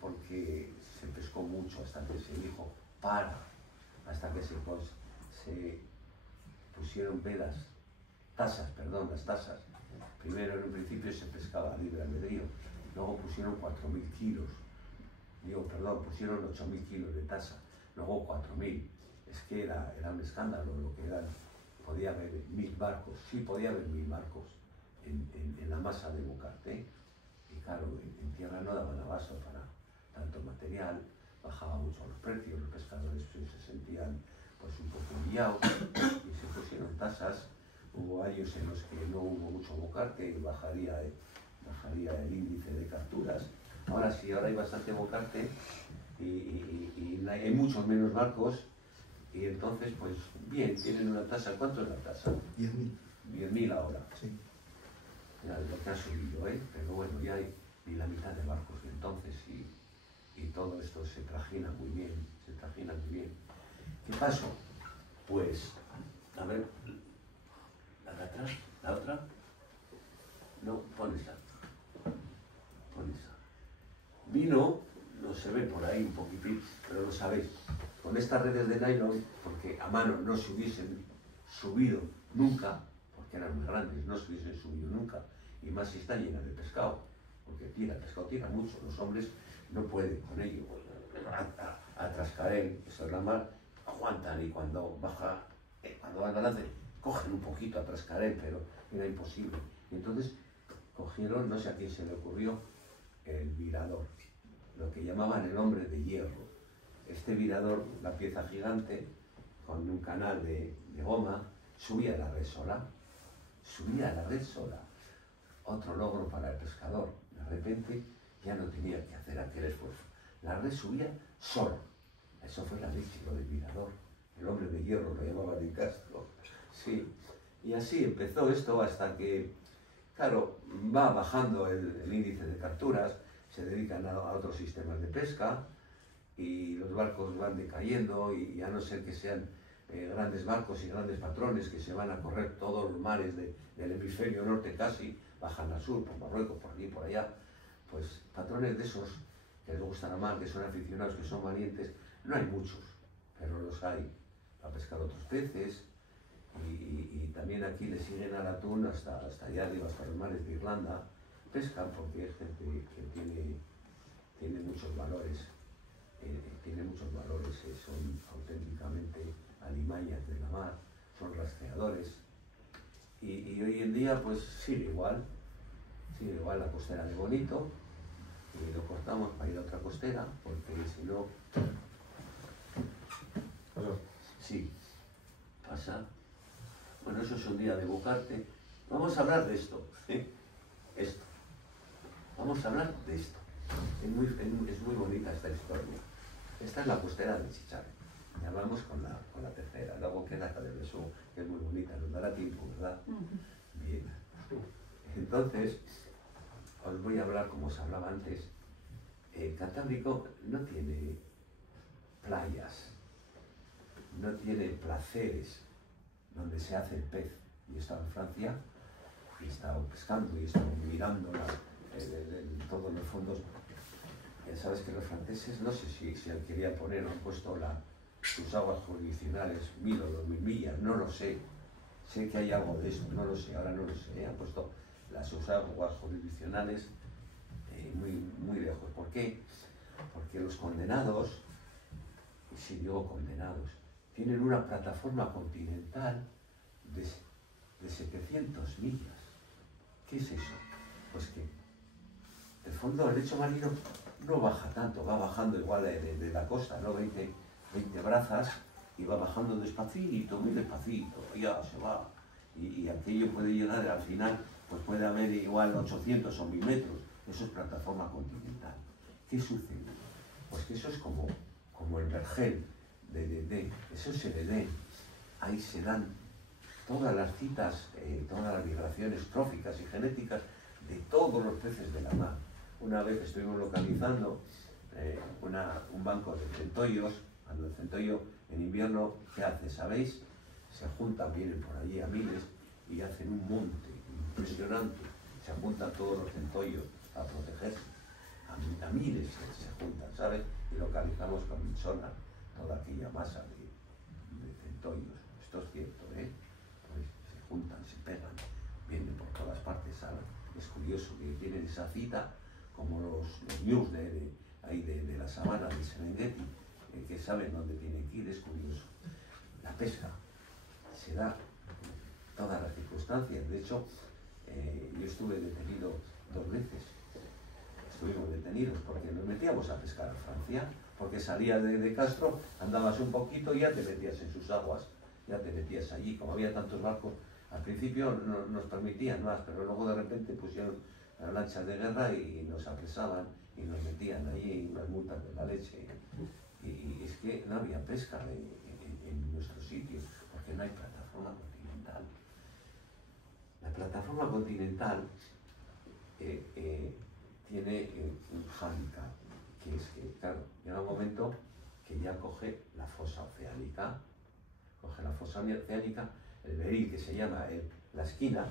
porque se pescó mucho hasta que se dijo, hasta que se pusieron las tasas. Primero en un principio se pescaba a libre albedrío, luego pusieron 4.000 kilos, pusieron 8.000 kilos de tasa, luego 4.000. Es que era un escándalo lo que eran. Podía haber 1.000 barcos, sí podía haber 1.000 barcos en la masa de Bocarte. Y claro, en tierra no daban abasto para tanto material, bajaba mucho los precios, los pescadores se sentían pues un poco enviados y se pusieron tasas. Hubo años en los que no hubo mucho bocarte y bajaría el índice de capturas. Ahora sí, ahora hay bastante bocarte y hay muchos menos barcos y entonces, pues bien, tienen una tasa. ¿Cuánto es la tasa? 10.000. 10.000 ahora. Sí. Ya, lo que ha subido, ¿eh? Pero bueno, ya hay ni la mitad de barcos de entonces y todo esto se trajina muy bien, ¿Qué pasó? Pues, a ver, la de atrás, la otra, no, pon esa. Vino, no se ve por ahí un poquitín, pero lo sabéis, con estas redes de nylon, porque a mano no se hubiesen subido nunca, porque eran muy grandes, no se hubiesen subido nunca, y más si está llena de pescado, porque el pescado tira mucho, los hombres no pueden con ello, a Trascarel, eso es la mar, aguantan y cuando baja, cuando van adelante, cogen un poquito a Trascarel, pero era imposible. Y entonces cogieron, no sé a quién se le ocurrió, el virador, lo que llamaban el hombre de hierro. Este virador, la pieza gigante, con un canal de goma, subía a la red sola. Otro logro para el pescador. De repente ya no tenía que hacer aquel esfuerzo. La red subía sola. Eso fue la leche, lo del virador. El hombre de hierro lo llamaban en Castro. Sí. Y así empezó esto hasta que, claro, va bajando el índice de capturas, se dedican a otros sistemas de pesca y los barcos van decayendo y a no ser que sean grandes barcos y grandes patrones que se van a correr todos los mares del hemisferio norte casi, bajan al sur, por Marruecos, por aquí, por allá, pues patrones de esos que les gustan a mar, que son aficionados, que son valientes, no hay muchos, pero los hay, a pescar otros peces y también aquí le siguen al atún hasta allá arriba, hasta los mares de Irlanda, pescan porque es gente que tiene muchos valores, son auténticamente alimañas de la mar, son rastreadores y hoy en día pues sigue igual la costera de Bonito y lo cortamos para ir a otra costera porque si no... Sí, pasa. Bueno, eso es un día de Bocarte. Vamos a hablar de esto. Vamos a hablar de esto. Es muy bonita esta historia. Esta es la costera de Chicharre. Ya vamos con la tercera. Luego queda la de Besú, que es muy bonita. Nos dará tiempo, ¿verdad? Bien. Entonces, os voy a hablar, como os hablaba antes, el Cantábrico no tiene playas, no tiene placeres donde se hace el pez. Yo he estado en Francia y he estado pescando y he estado mirando todos los fondos. Sabes que los franceses, no sé si querían poner o han puesto sus aguas jurisdiccionales 1000 o 2000 millas, no lo sé. Sé que hay algo de eso, no lo sé, ahora no lo sé. Han puesto sus aguas jurisdiccionales muy, muy lejos. ¿Por qué? Porque los condenados, y si digo condenados, tienen una plataforma continental de 700 millas. ¿Qué es eso? Pues que el fondo del lecho marino no baja tanto, va bajando igual de la costa, ¿no? 20 brazas, y va bajando despacito, muy despacito, y ya se va. Y aquello puede llegar al final, pues puede haber igual 800 o 1000 metros. Eso es plataforma continental. ¿Qué sucede? Pues que eso es como el vergel de eso es el Edén. Ahí se dan todas las citas, todas las migraciones tróficas y genéticas de todos los peces de la mar. Una vez estuvimos localizando un banco de centollos. Cuando el centollo en invierno, ¿qué hace? ¿Sabéis? Se juntan, vienen por allí a miles y hacen un monte impresionante. Se juntan todos los centollos a protegerse. A miles se juntan, ¿sabes? Y localizamos con sonar toda aquella masa de centollos. Esto es cierto, ¿eh? Pues se juntan, se pegan, vienen por todas partes, ¿sabes? Es curioso que tienen esa cita, como los ñus de la sabana de Serengeti, que saben dónde tienen que ir. Es curioso. La pesca se da todas las circunstancias. De hecho, yo estuve detenido 2 veces. Estuvimos detenidos porque nos metíamos a pescar a Francia, porque salías de Castro, andabas un poquito y ya te metías en sus aguas, ya te metías allí. Como había tantos barcos, al principio nos permitían más, pero luego de repente pusieron las lanchas de guerra y nos apresaban y nos metían allí unas multas de la leche. Y es que no había pesca en nuestro sitio, porque no hay plataforma continental. La plataforma continental tiene un hándicap, que es que, claro, llega un momento que ya coge la fosa oceánica, el beril, que se llama la esquina,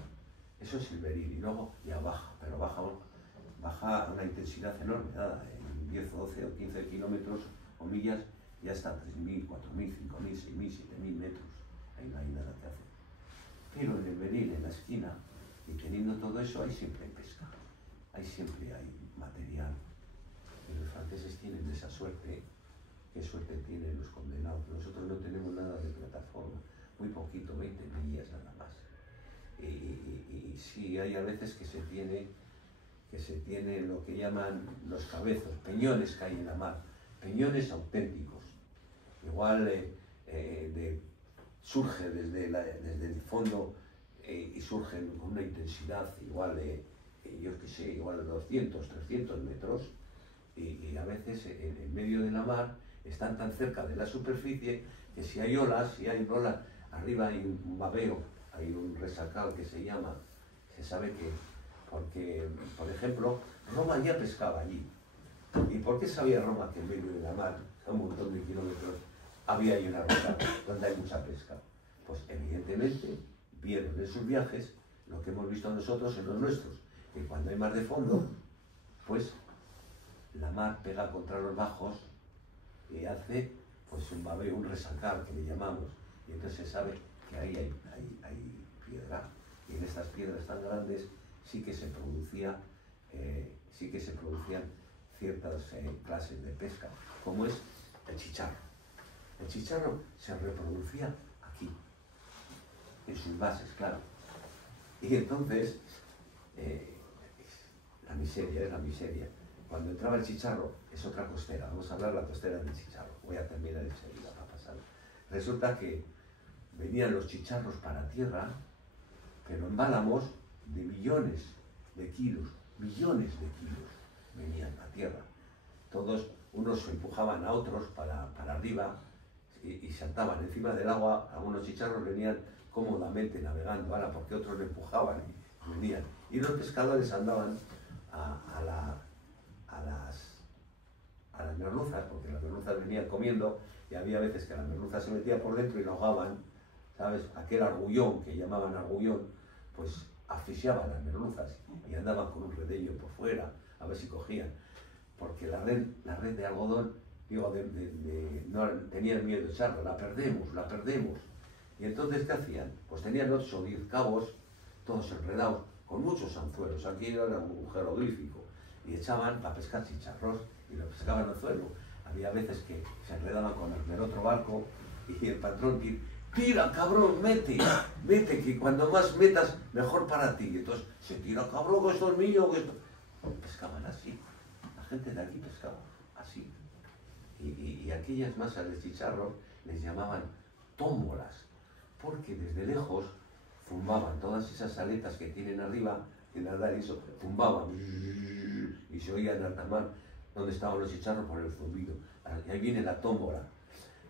eso es el beril, y luego ya baja, pero baja a una intensidad enorme, nada, en 10 o 12 o 15 kilómetros o millas, ya está 3.000, 4.000, 5.000, 6.000, 7.000 metros, ahí no hay nada que hacer. Pero en el beril, en la esquina, y teniendo todo eso, ahí siempre hay pesca, ahí siempre hay material. Y los franceses tienen esa suerte. ¿Qué suerte tienen los condenados? Nosotros no tenemos nada de plataforma, muy poquito, 20 millas nada más. Y sí, hay a veces que se tiene lo que llaman los cabezos, peñones que hay en la mar, peñones auténticos. Igual surge desde el fondo y surgen con una intensidad igual yo qué sé, igual 200, 300 metros, y a veces en medio de la mar están tan cerca de la superficie que si hay olas, arriba hay un babeo, hay un resacado que se llama, se sabe que, porque, por ejemplo, Roma ya pescaba allí. ¿Y por qué sabía Roma que en medio de la mar, a un montón de kilómetros, había ahí una ruta donde hay mucha pesca? Pues evidentemente vieron en sus viajes lo que hemos visto nosotros en los nuestros, que cuando hay mar de fondo, pues la mar pega contra los bajos y hace pues un babeo, un resacar que le llamamos, y entonces se sabe que ahí hay piedra, y en estas piedras tan grandes sí que se producían ciertas clases de pesca, como es el chicharro. El chicharro se reproducía aquí, en sus bases, claro. Y entonces, la miseria es la miseria. Cuando entraba el chicharro, es otra costera, vamos a hablar de la costera del chicharro, voy a terminar enseguida para pasar. Resulta que venían los chicharros para tierra, pero en bálamos de millones de kilos venían a tierra. Todos, unos empujaban a otros para arriba y saltaban encima del agua. Algunos chicharros venían cómodamente navegando, porque otros le empujaban y venían. Y los pescadores andaban a las merluzas, porque las merluzas venían comiendo y había veces que la merluza se metía por dentro y la ahogaban, ¿sabes? Aquel argullón que llamaban argullón, pues asfixiaba a las merluzas y andaban con un redeño por fuera a ver si cogían, porque la red de algodón, digo, no tenían miedo de echarla, la perdemos. Y entonces, ¿qué hacían? Pues tenían 8 o 10 cabos, todos enredados, con muchos anzuelos, aquí era un jeroglífico, y echaban para pescar chicharros y lo pescaban al anzuelo. Había veces que se enredaban con el otro barco y el patrón tira cabrón, mete, que cuando más metas, mejor para ti. Y entonces, se tira cabrón, que esto es mío, que esto... Pescaban así, la gente de aquí pescaba así. Y aquellas masas de chicharros les llamaban tómbolas, porque desde lejos zumbaban todas esas aletas que tienen arriba, en nadar y eso, zumbaban y se oía en alta mar donde estaban los chicharros por el zumbido. Y ahí viene la tómbola.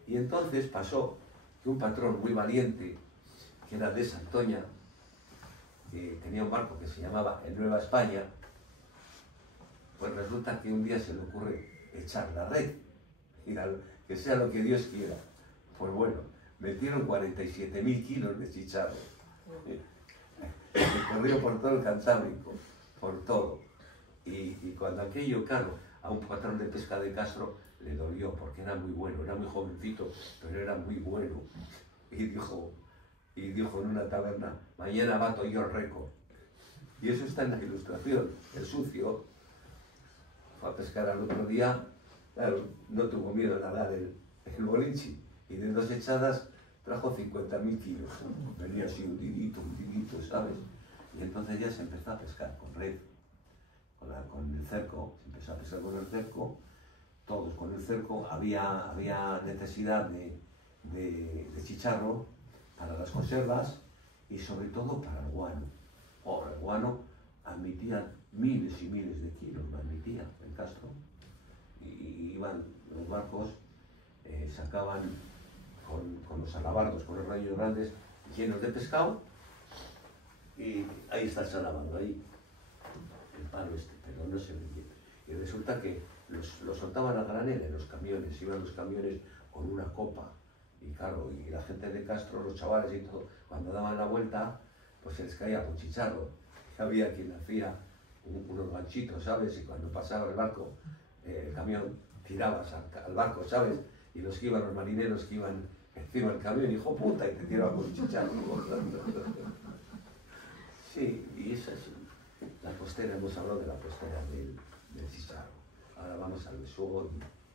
Y entonces pasó que un patrón muy valiente, que era de Santoña, que tenía un barco que se llamaba el Nueva España, pues resulta que un día se le ocurre echar la red, y que sea lo que Dios quiera. Pues bueno, metieron 47.000 kilos de chicharro. Se corrió por todo el Cantábrico, por todo. Y cuando aquello, claro, a un patrón de pesca de Castro le dolió, porque era muy bueno, era muy jovencito, pero era muy bueno. Y dijo en una taberna, mañana bato yo el récord. Y eso está en la ilustración. El sucio fue a pescar al otro día, claro, no tuvo miedo de nadar el bolinchi, y de 2 echadas trajo 50.000 kilos. Venía así hundidito, ¿sabes? Y entonces ya se empezó a pescar con red, con el cerco, se empezó a pescar con el cerco, todos con el cerco. Había necesidad de chicharro para las conservas y sobre todo para el guano. El guano admitía miles y miles de kilos, lo admitía en Castro. Y iban los barcos, sacaban con los alabardos, con los rayos grandes, llenos de pescado, y ahí está el salabardo, ahí, el palo pero no se vendía. Y resulta que los soltaban a granel en los camiones, iban los camiones con una copa, y claro, y la gente de Castro, los chavales y todo, cuando daban la vuelta, pues se les caía con chicharro. Y había quien hacía unos ganchitos, ¿sabes? Y cuando pasaba el barco, el camión, tirabas al barco, ¿sabes? Y los marineros que iban encima del camión, hijo puta, y te tiraban con chicharro. Sí, y esa es la postera. Hemos hablado de la postera del chicharro. Ahora vamos al besugo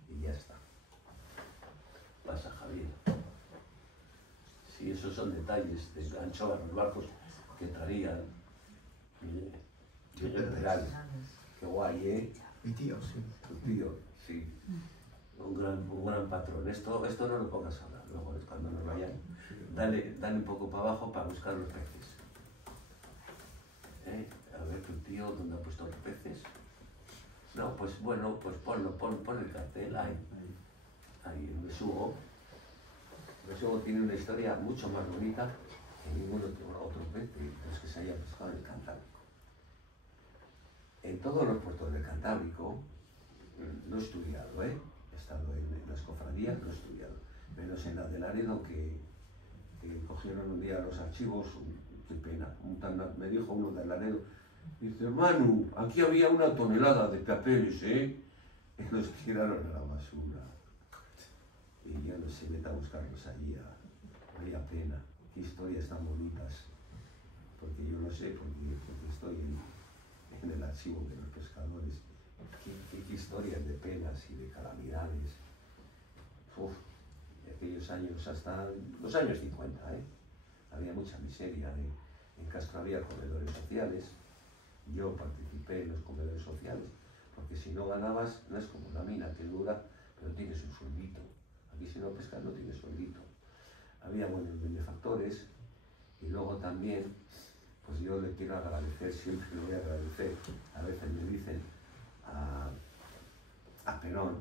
y ya está. Pasa, Javier. Sí, esos son detalles de anchoas, los barcos que traían. Miguel Peral, qué guay, ¿eh? Mi tío, sí. Tu tío, sí. Un gran patrón. Esto no lo pongas ahora, luego es cuando nos vayan. Dale un poco para abajo para buscar los peces. A ver, tu tío, ¿dónde ha puesto los peces? No, pues bueno, pues pon el cartel ahí. Ahí, el besugo. El besugo tiene una historia mucho más bonita que ningún otro pez de los que se haya pescado en el Cantábrico. En todos los puertos del Cantábrico, no he estudiado, he estado en las cofradías, no he estudiado, menos en la de Laredo, que cogieron un día los archivos, qué pena, me dijo uno de Laredo, dice, Manu, aquí había 1 tonelada de papeles, y los tiraron a la basura. Y yo no sé, vete a buscarlos allí, vaya pena, qué historias tan bonitas, porque yo no sé, porque estoy en el archivo de los pescadores, qué historias de penas y de calamidades. Uf, de aquellos años, hasta los años 50, había mucha miseria. En Castro había comedores sociales, yo participé en los comedores sociales, porque si no ganabas, no es como la mina, que dura, pero tienes un sueldito. Aquí si no pescas no tienes sueldito. Había buenos benefactores, y luego también, pues yo le quiero agradecer, siempre le voy a agradecer, a veces me dicen a Perón,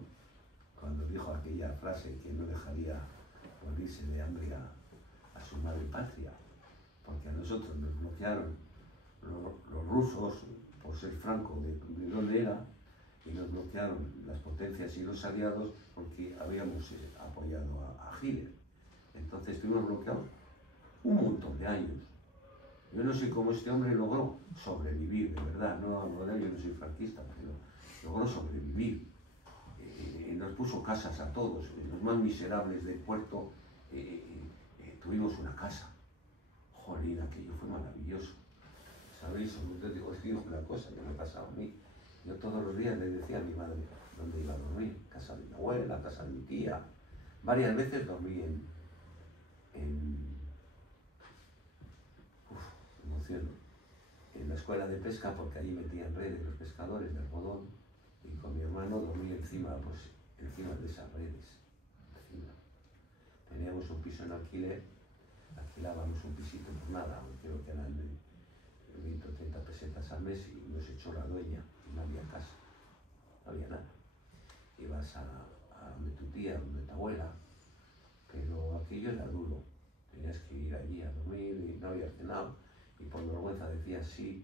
cuando dijo aquella frase que no dejaría morirse de hambre a su madre patria, porque a nosotros nos bloquearon los rusos, por ser franco, de dónde era, y nos bloquearon las potencias y los aliados porque habíamos apoyado a Hitler. Entonces estuvimos bloqueados un montón de años. Yo no sé cómo este hombre logró sobrevivir, de verdad, no hablo de él, yo no soy franquista, pero logró sobrevivir. Nos puso casas a todos, los más miserables del puerto, tuvimos una casa. Jolín, aquello fue maravilloso. ¿Sabéis? Os digo una cosa que me pasaba a mí. Yo todos los días le decía a mi madre dónde iba a dormir, casa de mi abuela, casa de mi tía. Varias veces dormí en la escuela de pesca, porque allí metían redes los pescadores de algodón, y con mi hermano dormí encima de esas redes. Encima. Teníamos un piso en alquiler, alquilábamos un pisito por nada, creo que eran 20 o 30 pesetas al mes, y nos echó la dueña, y no había casa, no había nada. Ibas a donde tu tía, donde tu abuela, pero aquello era duro. Tenías que ir allí a dormir y no había cenado, y por vergüenza decías sí,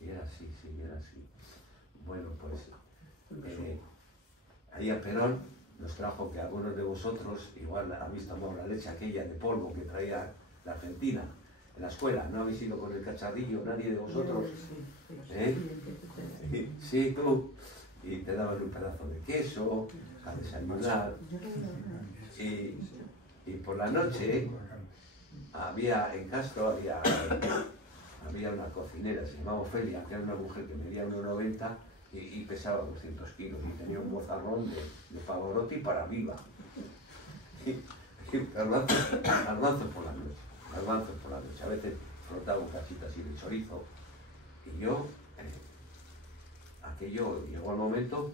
y era así, sí, y era así. Bueno, pues ahí a Perón nos trajo, que algunos de vosotros igual habéis tomado la leche aquella de polvo que traía la Argentina en la escuela. ¿No habéis ido con el cacharrillo, nadie de vosotros? Sí, tú. Y te daban un pedazo de queso a desayunar. Y por la noche en Castro había una cocinera, se llamaba Ofelia, que era una mujer que medía 1,90 y pesaba 200 kilos, y tenía un mozarrón de Pavarotti para viva. Y garbanzos por la noche. A veces frotaba un cachito así de chorizo. Y yo, aquello llegó al momento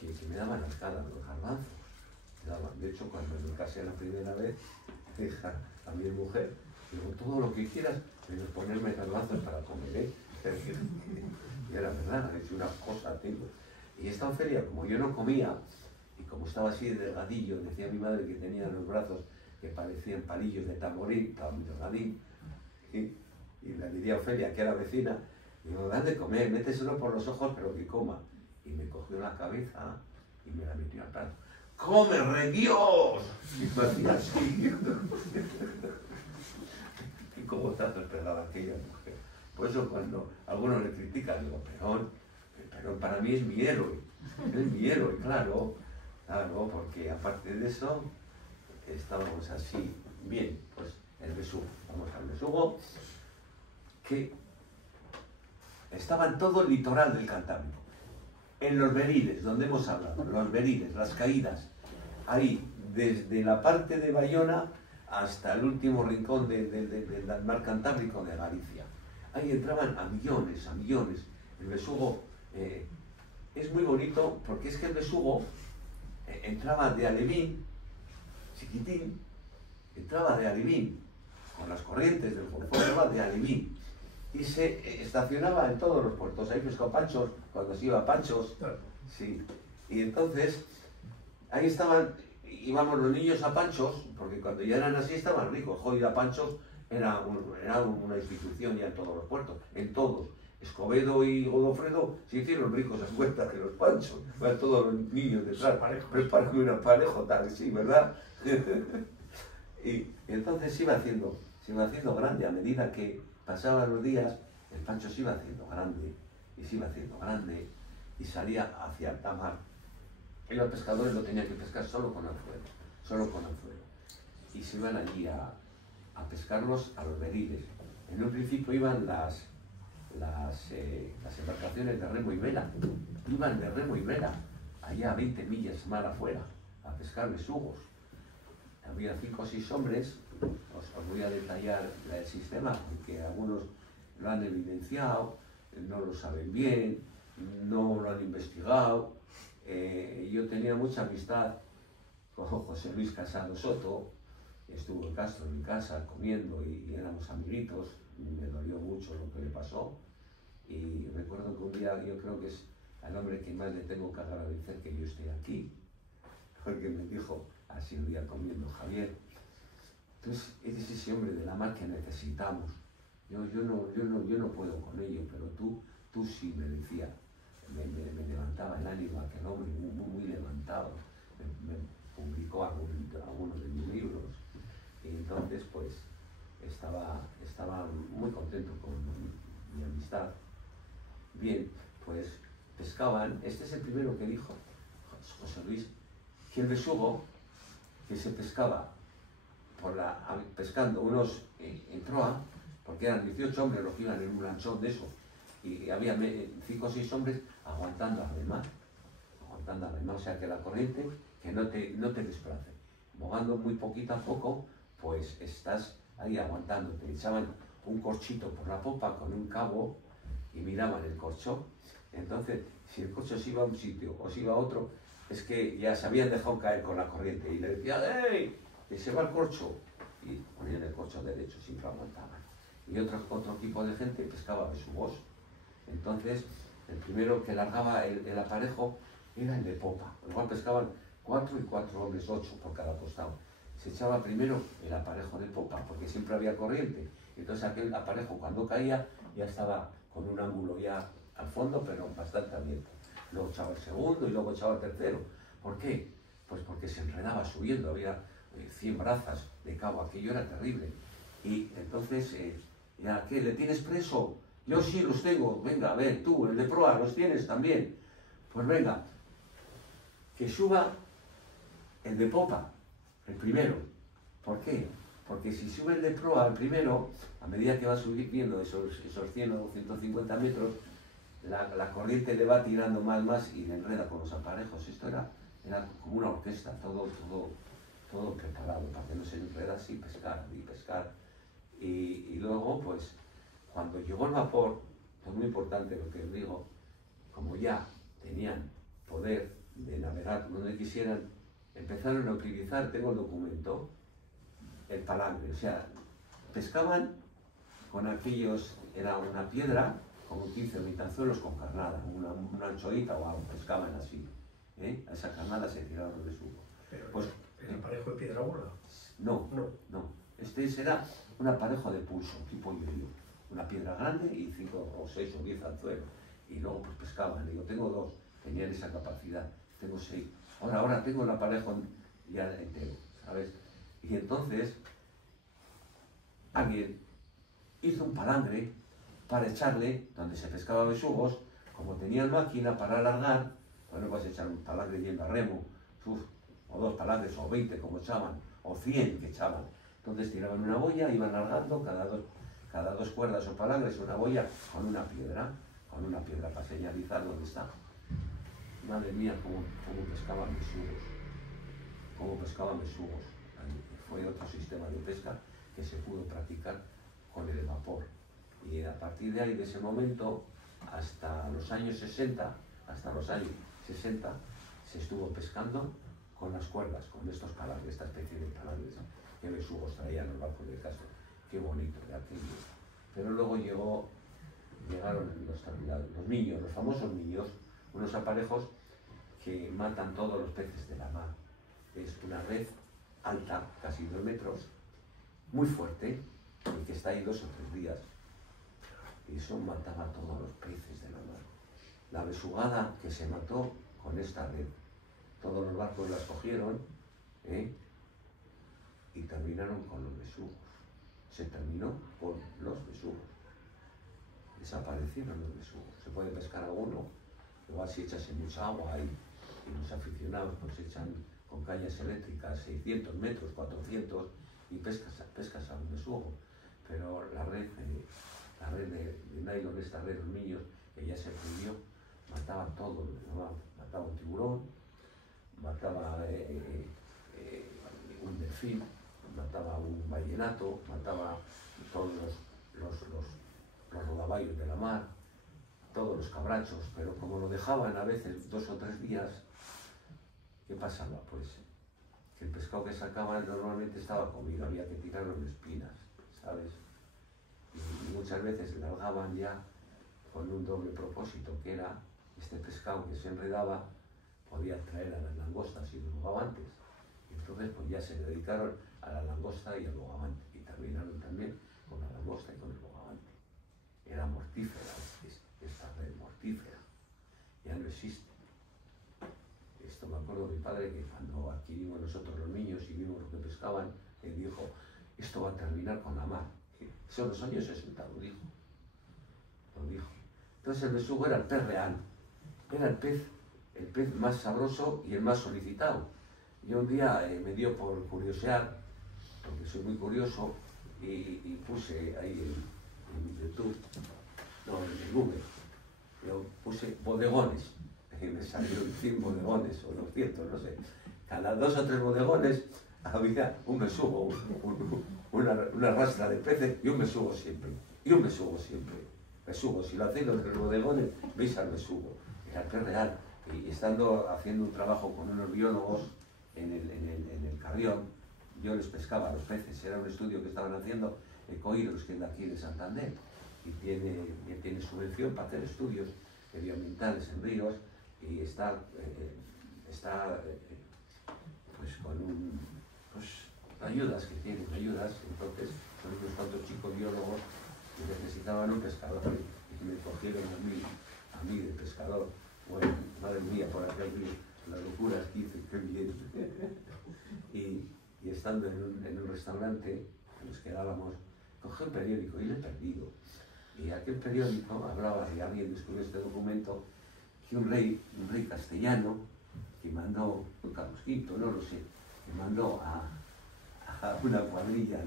que me daban las caras los garbanzos. De hecho, cuando me casé la primera vez, a mi mujer, digo, todo lo que quieras, menos ponerme garbanzos para comer, ¿eh? Y era verdad, he hecho una cosa, tío. Y esta Ofelia, como yo no comía, y como estaba así de delgadillo, decía mi madre que tenía los brazos que parecían palillos de tamborín, estaba muy delgadín, y le diría a Ofelia, que era vecina, digo, dale de comer, méteselo por los ojos, pero que coma. Y me cogió la cabeza y me la metió al plato. ¡Come, re Dios! Y me hacía así. Y cómo tanto pegaba aquella mujer. Por eso cuando algunos le critican, digo, Perón para mí es mi héroe. Es mi héroe, claro. Claro, porque aparte de eso, estábamos así. Bien, pues el besugo. Vamos al besugo. Que estaba en todo el litoral del Cantábrico. En los Beriles, donde hemos hablado, los Beriles, las caídas, ahí, desde la parte de Bayona hasta el último rincón del mar Cantábrico de Galicia. Ahí entraban a millones. El besugo es muy bonito porque es que el besugo entraba de Alevín, chiquitín, entraba de Alevín, con las corrientes del Golfo de Alevín. Y se estacionaba en todos los puertos. Ahí pescó Panchos, cuando se iba a Panchos. Sí. Y entonces, ahí íbamos los niños a Panchos, porque cuando ya eran así estaban ricos. Ir a Panchos era una institución ya en todos los puertos, en todos. Escobedo y Godofredo se hicieron ricos a cuenta de los Panchos. Van todos los niños detrás. Preparo un aparejo tal, sí, ¿verdad? y entonces se iba haciendo grande a medida que pasaban los días. El Pancho se iba haciendo grande y salía hacia alta mar. Y los pescadores lo tenían que pescar solo con anzuelo. Y se iban allí a pescarlos a los Beriles. En un principio iban las embarcaciones de remo y vela. Iban de remo y vela, allá a 20 millas mar afuera, a pescar besugos. Había 5 o 6 hombres. Os voy a detallar el sistema, porque algunos lo han evidenciado, no lo saben bien, no lo han investigado. Yo tenía mucha amistad con José Luis Casado Soto, estuvo en Castro en mi casa comiendo y éramos amiguitos. Me dolió mucho lo que le pasó, y recuerdo que un día, yo creo que es al hombre que más le tengo que agradecer que yo esté aquí, porque me dijo así un día comiendo: Javier, entonces eres ese hombre de la mar que necesitamos. Yo no puedo con ello, pero tú tú sí, me decía, me levantaba el ánimo aquel hombre, muy levantado, me publicó algunos de mis libros, y entonces pues estaba muy contento con mi amistad. Bien, pues pescaban, este es el primero que dijo José Luis, que el besugo que se pescaba pescando unos en proa, porque eran 18 hombres los que iban en un lanchón de eso, y había 5 o 6 hombres aguantando a remar, o sea que la corriente que no te desplace, bogando muy poquito a poco, pues estás ahí aguantando, te echaban un corchito por la popa con un cabo y miraban el corcho. Entonces, si el corcho se iba a un sitio o se iba a otro, es que ya se habían dejado caer con la corriente y le decían, ¡hey! Que se va el corcho. Y ponían el corcho derecho, siempre aguantaban. Y otro tipo de gente pescaba besugos. Entonces, el primero que largaba el aparejo era el de popa. Igual pescaban 4 y 4 hombres, 8 por cada costado. Se echaba primero el aparejo de popa, porque siempre había corriente. Entonces aquel aparejo cuando caía ya estaba con un ángulo ya al fondo, pero bastante abierto. Luego echaba el segundo y luego echaba el tercero. ¿Por qué? Pues porque se enredaba subiendo, había 100 brazas de cabo, aquello era terrible. Y entonces, ya, ¿qué? ¿Le tienes preso? Yo sí los tengo, venga, a ver, tú, el de proa, ¿los tienes también? Pues venga, que suba el de popa, el primero. ¿Por qué? Porque si sube el de proa, el primero, a medida que va subiendo esos 100 o 150 metros, la corriente le va tirando más y le enreda con los aparejos. Esto era como una orquesta, todo preparado para que no se enredase y pescar. Y luego, pues, cuando llegó el vapor, es muy importante lo que os digo, como ya tenían poder de navegar donde quisieran, empezaron a utilizar, tengo el documento, el palangre. O sea, pescaban con aquellos, era una piedra, como 15 o 20 anzuelos con carnada, una anchoita o algo, pescaban así. A esa carnada se tiraban los besugos. Pues, ¿el aparejo de piedra gorda? No. Este será un aparejo de pulso, tipo yo. Una piedra grande y 5 o 6 o 10 anzuelos. Y luego pues pescaban. Digo, tengo 2, tenían esa capacidad. Tengo 6. Ahora tengo el aparejo ya entero, ¿sabes? Y entonces alguien hizo un palangre para echarle, donde se pescaba besugos, como tenían máquina para alargar, pues no puedes echar un palangre yendo a remo, o 2 palangres, o 20 como echaban, o 100 que echaban. Entonces tiraban una boya, iban alargando cada dos cuerdas o palangres, una boya con una piedra para señalizar dónde está. Madre mía, cómo pescaban besugos. Fue otro sistema de pesca que se pudo practicar con el vapor. Y a partir de ahí, de ese momento, hasta los años 60, se estuvo pescando con las cuerdas, con estos palangres, esta especie de palangres que besugos traían los barcos de Castro. Qué bonito de aquello. Pero luego llegaron los niños, los famosos niños, unos aparejos que matan todos los peces de la mar. Es una red alta, casi 2 metros, muy fuerte, y que está ahí 2 o 3 días. Y eso mataba a todos los peces de la mar. La besugada que se mató con esta red. Todos los barcos las cogieron y terminaron con los besugos. Se terminó con los besugos. Desaparecieron los besugos. Se puede pescar alguno, igual si echas en mucha agua y los aficionados pues echan con cañas eléctricas 600 metros, 400 y pescas a un besugo. Pero la red de nylon, esta red de los niños, que ya se prohibió, mataba todo, mataba un tiburón, mataba un delfín, mataba un vallenato, mataba todos los rodaballos de la mar, todos los cabrachos, pero como lo dejaban a veces 2 o 3 días, ¿qué pasaba? Pues que el pescado que sacaban normalmente estaba comido, había que tirarlo en espinas, ¿sabes? Y muchas veces largaban ya con un doble propósito, que era este pescado que se enredaba, podía traer a las langostas y los bogavantes. Y entonces pues ya se dedicaron a la langosta y al bogavante, y terminaron también con la langosta y con el bogavante. Era mortífera esta red mortífera ya no existe. Esto me acuerdo de mi padre, que cuando adquirimos nosotros los niños y vimos lo que pescaban, él dijo, esto va a terminar con la mar. Son los años 60, lo dijo. Lo dijo. Entonces el besugo era el pez real, era el pez más sabroso y el más solicitado. Yo un día me dio por curiosear, porque soy muy curioso, y puse ahí en YouTube, no, en Google, yo puse bodegones, y me salieron 100 bodegones, o 200, no sé. Cada 2 o 3 bodegones había un besugo, una rastra de peces y un besugo siempre. Y un besugo siempre. Besugo, si lo hacéis los 3 bodegones, veis al besugo. Era el pez real. Y estando haciendo un trabajo con unos biólogos en el Carrión, yo les pescaba a los peces. Era un estudio que estaban haciendo Ecohidros, que es de aquí de Santander, y tiene subvención para hacer estudios medioambientales en ríos, y está pues con ayudas que tienen, entonces son unos cuantos chicos biólogos que necesitaban un pescador y me cogieron a mí de pescador. Bueno, madre mía, por aquel río, las locuras que hice, qué bien. Y estando en un restaurante, nos quedábamos, cogí un periódico y lo he perdido. Y aquel periódico hablaba, y alguien descubrió este documento, que un rey castellano, que mandó, Carlos V, no lo sé, que mandó a una cuadrilla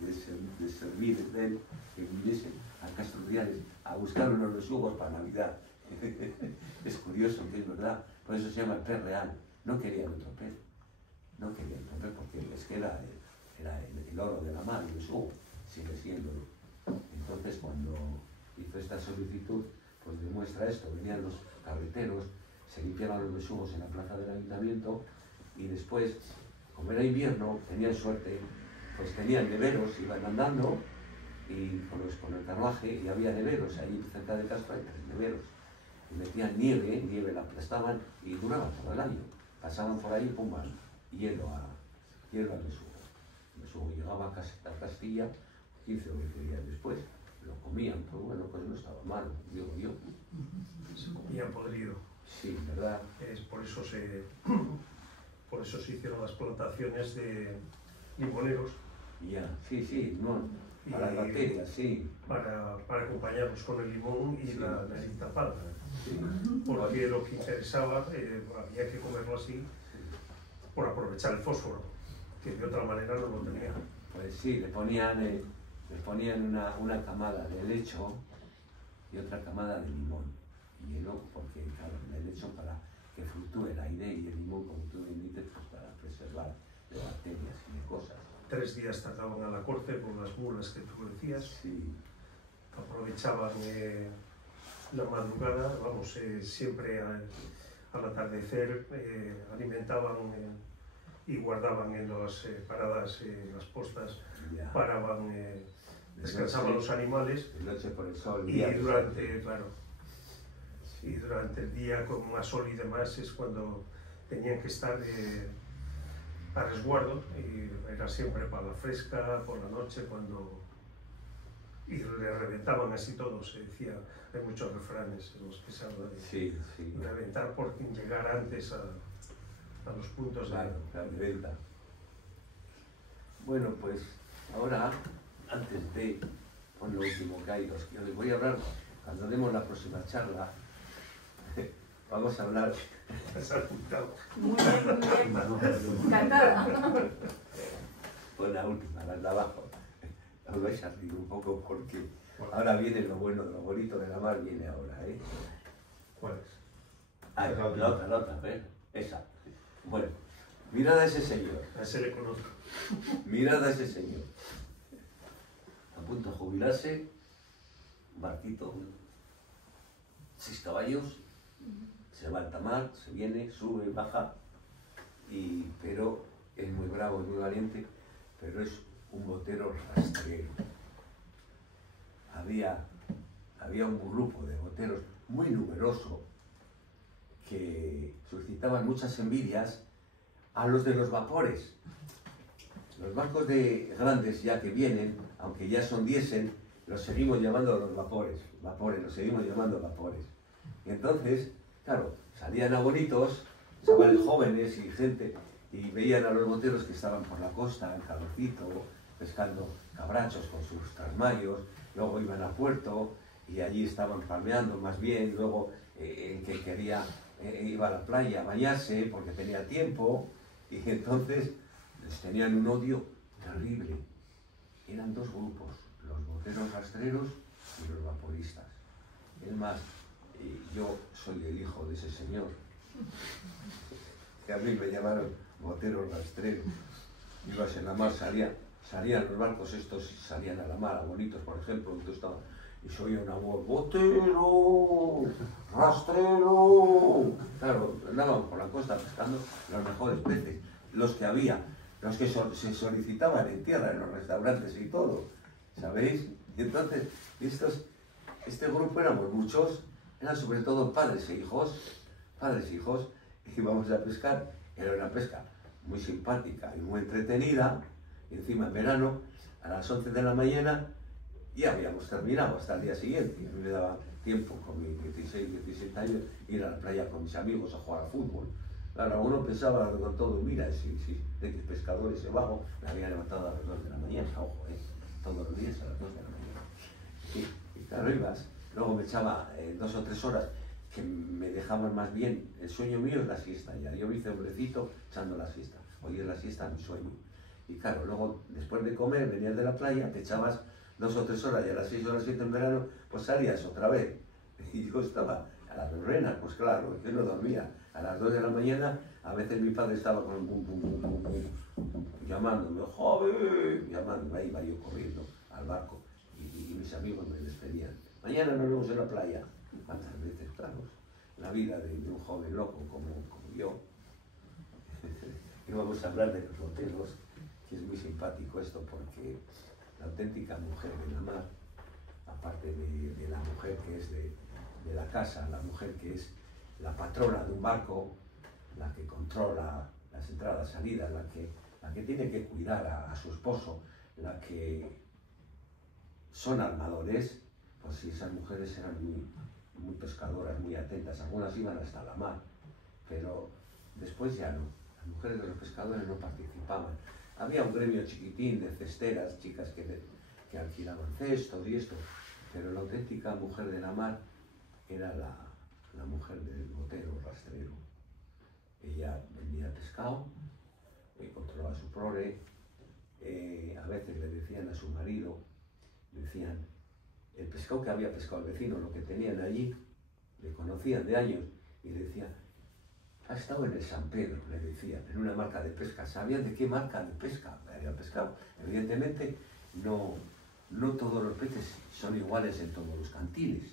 de serviles de él, que viniesen a Castroviales a buscar unos besugos para Navidad. Es curioso, que es verdad, por eso se llama el pez real. No querían otro pez, porque les queda el oro de la mar, el besugo, sigue siéndolo. Entonces, cuando hizo esta solicitud, pues demuestra esto: venían los carreteros, se limpiaban los besugos en la plaza del ayuntamiento, y después, como era invierno, tenían suerte, pues tenían neveros, iban andando y con el carruaje, y había neveros ahí cerca de casa, hay 3 neveros, y metían nieve la aplastaban y duraba todo el año. Pasaban por ahí, pum, hielo al besugo. El besugo llegaba a Castilla 15 o 20 días después, lo comían, pero bueno, pues no estaba mal, digo yo. Se comía podrido. Sí, ¿verdad? Por eso se hicieron las plantaciones de limoneros. Ya, sí, no, para las bacterias, sí. Para acompañarlos con el limón y sí, la nariz tapada. Sí. Porque lo que interesaba, había que comerlo así, por aprovechar el fósforo, que de otra manera no lo tenía. Pues sí, le ponían una camada de helecho y otra camada de limón. Y hielo, porque claro, el helecho para que fluctúe el aire, y el limón, como tú me dices, pues para preservar de bacterias y de cosas. 3 días tardaban a la corte con las mulas que tú decías. Sí. Aprovechaban la madrugada, vamos, siempre al atardecer alimentaban y guardaban en las paradas, las postas, paraban, descansaban los animales, de noche por el sol, y durante, claro, y durante el día con más sol y demás es cuando tenían que estar a resguardo, y era siempre para la fresca, por la noche, y le reventaban así todo. Se decía, hay muchos refranes en los que se habla de reventar por llegar antes a los puntos de venta. Bueno, pues ahora, antes de lo último que hay, que os voy a hablar, cuando demos la próxima charla, vamos a hablar. Muy bien. Encantada. Pues la última, la de abajo. Os vais a reír un poco, porque ahora viene lo bueno, lo bonito de la mar viene ahora, ¿eh? ¿Cuál es? Ah, la otra, ¿ves? Esa. Bueno, mirad a ese señor. A ese le conozco. Mirad a ese señor. A punto de jubilarse, un barquito, 6 caballos, se va al tamar, se viene, sube, baja, pero es muy bravo, es muy valiente, pero es un botero rastrero. Había un grupo de boteros muy numeroso que suscitaban muchas envidias a los de los vapores. Los barcos grandes ya que vienen, aunque ya son diésel, los seguimos llamando los vapores, los seguimos llamando vapores. Y entonces, claro, salían abuelitos, chavales jóvenes y gente, y veían a los boteros que estaban por la costa, en calorcito, pescando cabrachos con sus trasmayos, luego iban a puerto y allí estaban palmeando más bien, luego el que quería iba a la playa a bañarse porque tenía tiempo, y entonces les tenían un odio terrible. Eran dos grupos, los boteros rastreros y los vaporistas. Es más, yo soy el hijo de ese señor, que a mí me llamaron botero rastrero. Ibas en la mar, salían los barcos estos, salían a la mar, a Bonitos, por ejemplo, y se oía una voz, botero, rastrero. Claro, andábamos por la costa pescando los mejores peces, los que había, los que se solicitaban en tierra, en los restaurantes y todo, ¿sabéis? Y entonces, este grupo éramos muchos, eran sobre todo padres e hijos, y íbamos a pescar. Era una pesca muy simpática y muy entretenida, y encima en verano, a las 11 de la mañana, ya habíamos terminado hasta el día siguiente. Y a mí me daba tiempo, con mis 17 años, ir a la playa con mis amigos a jugar al fútbol. Claro, uno pensaba con todo, mira, de que pescador ese vago me había levantado a las 2 de la mañana, ojo, todos los días a las 2 de la mañana. Y claro, ibas, luego me echaba 2 o 3 horas, que me dejaban más bien, el sueño mío es la siesta ya. Yo me hice hombrecito echando la siesta. Hoy es la siesta mi sueño. Y claro, luego después de comer, venías de la playa, te echabas 2 o 3 horas y a las 6 o las 7 en verano, pues salías otra vez. Y yo estaba a las renas, pues claro, yo no dormía. A las 2 de la mañana, a veces mi padre estaba con un bum, bum, bum, bum, bum, llamándome, joven, llamándome, ahí iba yo corriendo al barco. Y mis amigos me despedían. Mañana nos vemos en la playa. ¿Cuántas veces, claro? La vida de un joven loco como yo. Y vamos a hablar de los boteros, que es muy simpático esto, porque la auténtica mujer de la mar, aparte de la mujer que es de la casa, la mujer que es la patrona de un barco, la que controla las entradas, salidas, la que tiene que cuidar a su esposo, la que son armadores, pues sí, esas mujeres eran muy pescadoras, muy atentas, algunas iban hasta la mar, pero después ya no, las mujeres de los pescadores no participaban. Había un gremio chiquitín de cesteras, chicas que alquilaban cestos y esto, pero la auténtica mujer de la mar era la mujer del botero rastrero. Ella vendía pescado, controlaba su prole, a veces le decían a su marido, decían, el pescado que había pescado el vecino, lo que tenían allí, le conocían de años, y le decían, ha estado en el San Pedro, le decían, en una marca de pesca. ¿Sabían de qué marca de pesca había pescado? Evidentemente, no todos los peces son iguales en todos los cantiles.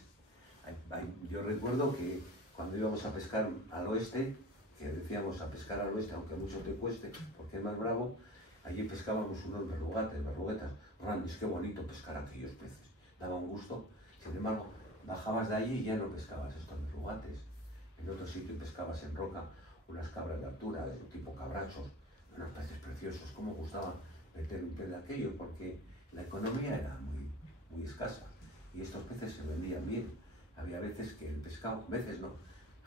Yo recuerdo que cuando íbamos a pescar al oeste, que decíamos a pescar al oeste, aunque mucho te cueste, porque es más bravo, allí pescábamos unos berruguetas grandes. Qué bonito pescar aquellos peces, daba un gusto. Sin embargo, bajabas de allí y ya no pescabas estos berrugates. En otro sitio pescabas en roca unas cabras de altura, de tipo cabrachos, unos peces preciosos. Cómo gustaba meter un pez de aquello, porque la economía era muy escasa y estos peces se vendían bien. Había veces que el pescado, veces no,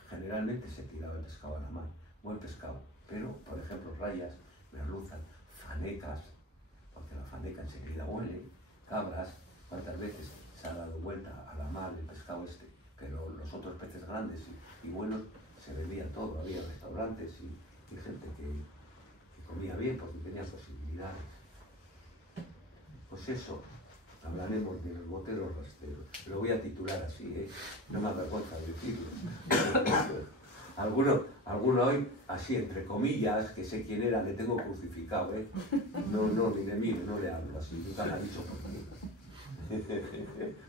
generalmente se tiraba el pescado a la mar, buen pescado, pero por ejemplo rayas, merluzas, fanecas, porque la faneca enseguida huele, cabras. ¿Cuántas veces se ha dado vuelta a la mar el pescado este? Pero los otros peces grandes y buenos se vendían todo, había restaurantes y gente que comía bien porque tenía posibilidades. Pues eso, hablaremos de los boteros rastreros. Lo voy a titular así, no me avergüenza decirlo. Alguno hoy, así entre comillas, que sé quién era, le tengo crucificado, No, ni de mí, no le hablo así, nunca me ha dicho por qué.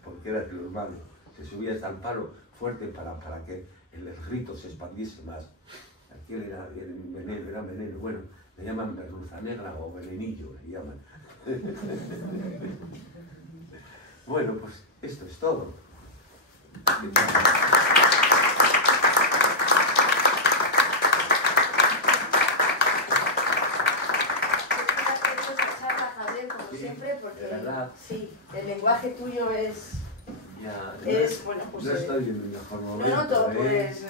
Porque era de los malos. Se subía hasta el palo fuerte para que el grito se expandiese más. Aquel era veneno, bueno, le llaman merluza negra o venenillo, le llaman. Bueno, pues esto es todo. siempre porque de verdad. sí, el lenguaje tuyo es Ya, bueno, pues no estoy en mi mejor no momento. noto, pues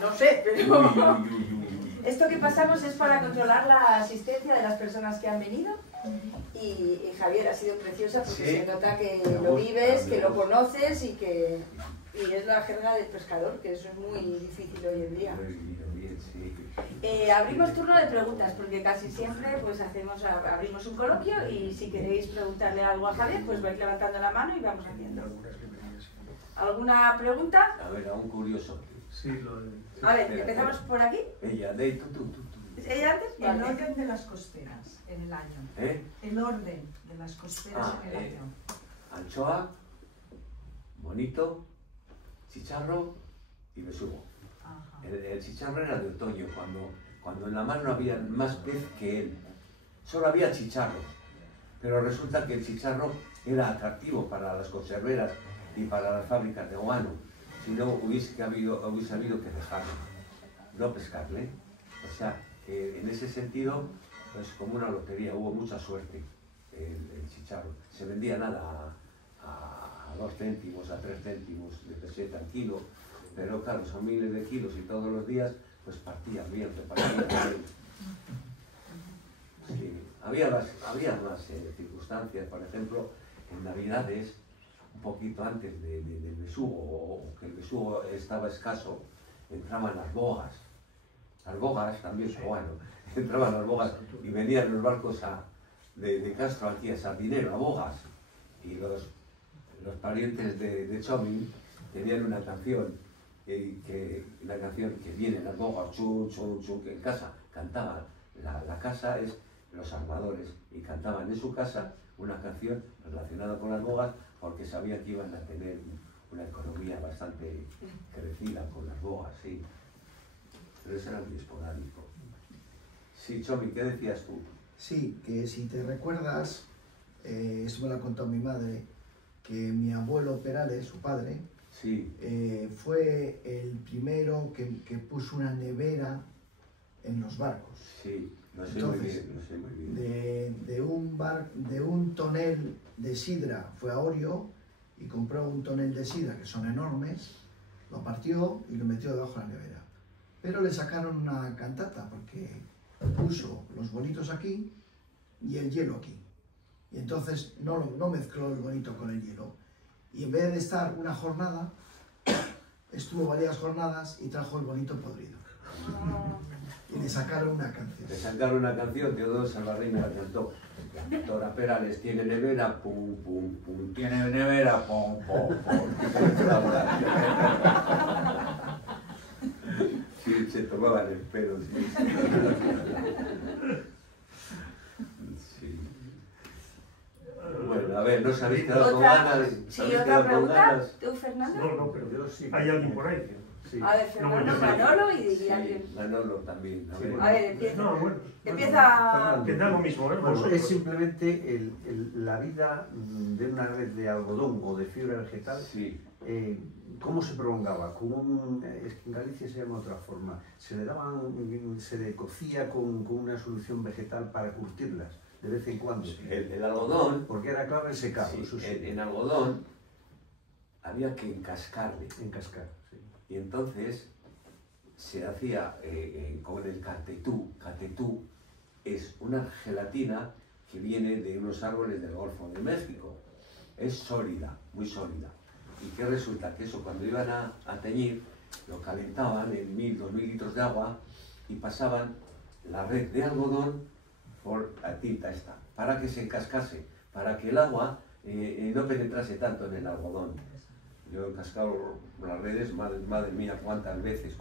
no sé, pero Uy, uy, uy, uy. esto que pasamos es para controlar la asistencia de las personas que han venido y Javier ha sido preciosa porque Sí. se nota que Me lo gusta, vives, me que lo gusta. conoces y es la jerga del pescador, que eso es muy difícil hoy en día. Muy bien, sí. Abrimos turno de preguntas porque casi siempre pues abrimos un coloquio y si queréis preguntarle algo a Javier pues vais levantando la mano y vamos haciendo. Algunas librerías, sí. ¿Alguna pregunta? A ver, a un curioso. Sí, lo de... A ver, Espera, empezamos por aquí. Ella, de tú. ¿Es ella antes? El Vale. orden de las costeras en el año. ¿Eh? El orden de las costeras en el año. Anchoa, bonito, chicharro y besugo. Ajá. El chicharro era de otoño, cuando en la mar no había más pez que él. Solo había chicharro. Pero resulta que el chicharro era atractivo para las conserveras y para las fábricas de guano. Si no, hubiese habido que dejarlo, no pescarle. O sea, en ese sentido, pues como una lotería, hubo mucha suerte el chicharro. Se vendía nada a 2 céntimos, a 3 céntimos de peseta al kilo, pero claro, son miles de kilos y todos los días, pues partían bien, repartían bien. Sí, había más circunstancias, por ejemplo, en Navidades, un poquito antes del besugo, o que el besugo estaba escaso, entraban las bogas. Las bogas también, bueno, entraban las bogas y venían los barcos de Castro aquí a Sardinero, a bogas. Y los parientes de Chomín tenían una canción, una canción que viene las bogas, chu, chu, chu, que en casa cantaban. La casa es los armadores y cantaban en su casa una canción relacionada con las bogas porque sabían que iban a tener una economía bastante crecida con las bogas, sí. Pero eso era muy esporádico. Sí, Chomi, ¿qué decías tú? Sí, que si te recuerdas, eso me lo ha contado mi madre, que mi abuelo Perales, su padre, Sí, fue el primero que puso una nevera en los barcos. sí, lo sé Entonces, muy bien, lo sé muy bien. De un tonel de sidra fue a Orio y compró un tonel de sidra, que son enormes, lo partió y lo metió debajo de la nevera. Pero le sacaron una cantata porque puso los bonitos aquí y el hielo aquí. Y entonces no mezcló el bonito con el hielo. Y en vez de estar una jornada, estuvo varias jornadas y trajo el bonito podrido. Y le sacaron una canción. Le sacaron una canción, Teodoro Salvarrey me la cantó. La doctora Perales tiene nevera, pum, pum, pum, tiene nevera, pum, pum, pum. Sí, se tomaban el pelo, sí. Sí. Bueno, a ver, ¿no os habéis quedado con ganas? Sí, otra pregunta. ¿Tú, Fernando? No, pero Yo sí. hay alguien por ahí. Sí. A ver, Fernando, Manolo y alguien. Manolo también. A Sí, ver. bueno. A ver, empieza. No, bueno. Empieza. Que da lo mismo, ¿eh? Bueno, Vosotros. es simplemente la vida de una red de algodón o de fibra vegetal. Sí, ¿Cómo se prolongaba? Es que en Galicia se llama de otra forma. Se le cocía con una solución vegetal para curtirlas de vez en cuando. el algodón, Porque era clave el secado, sí, eso sí, en algodón había que encascarle. en cascar. Sí. Y entonces se hacía con el catetú. Catetú es una gelatina que viene de unos árboles del Golfo de México. Es sólida, muy sólida. ¿Y qué resulta? Que eso cuando iban a teñir lo calentaban en 1000, 2000 litros de agua y pasaban la red de algodón por la tinta esta, para que se encascase, para que el agua no penetrase tanto en el algodón. Yo he cascado las redes, madre mía, cuántas veces,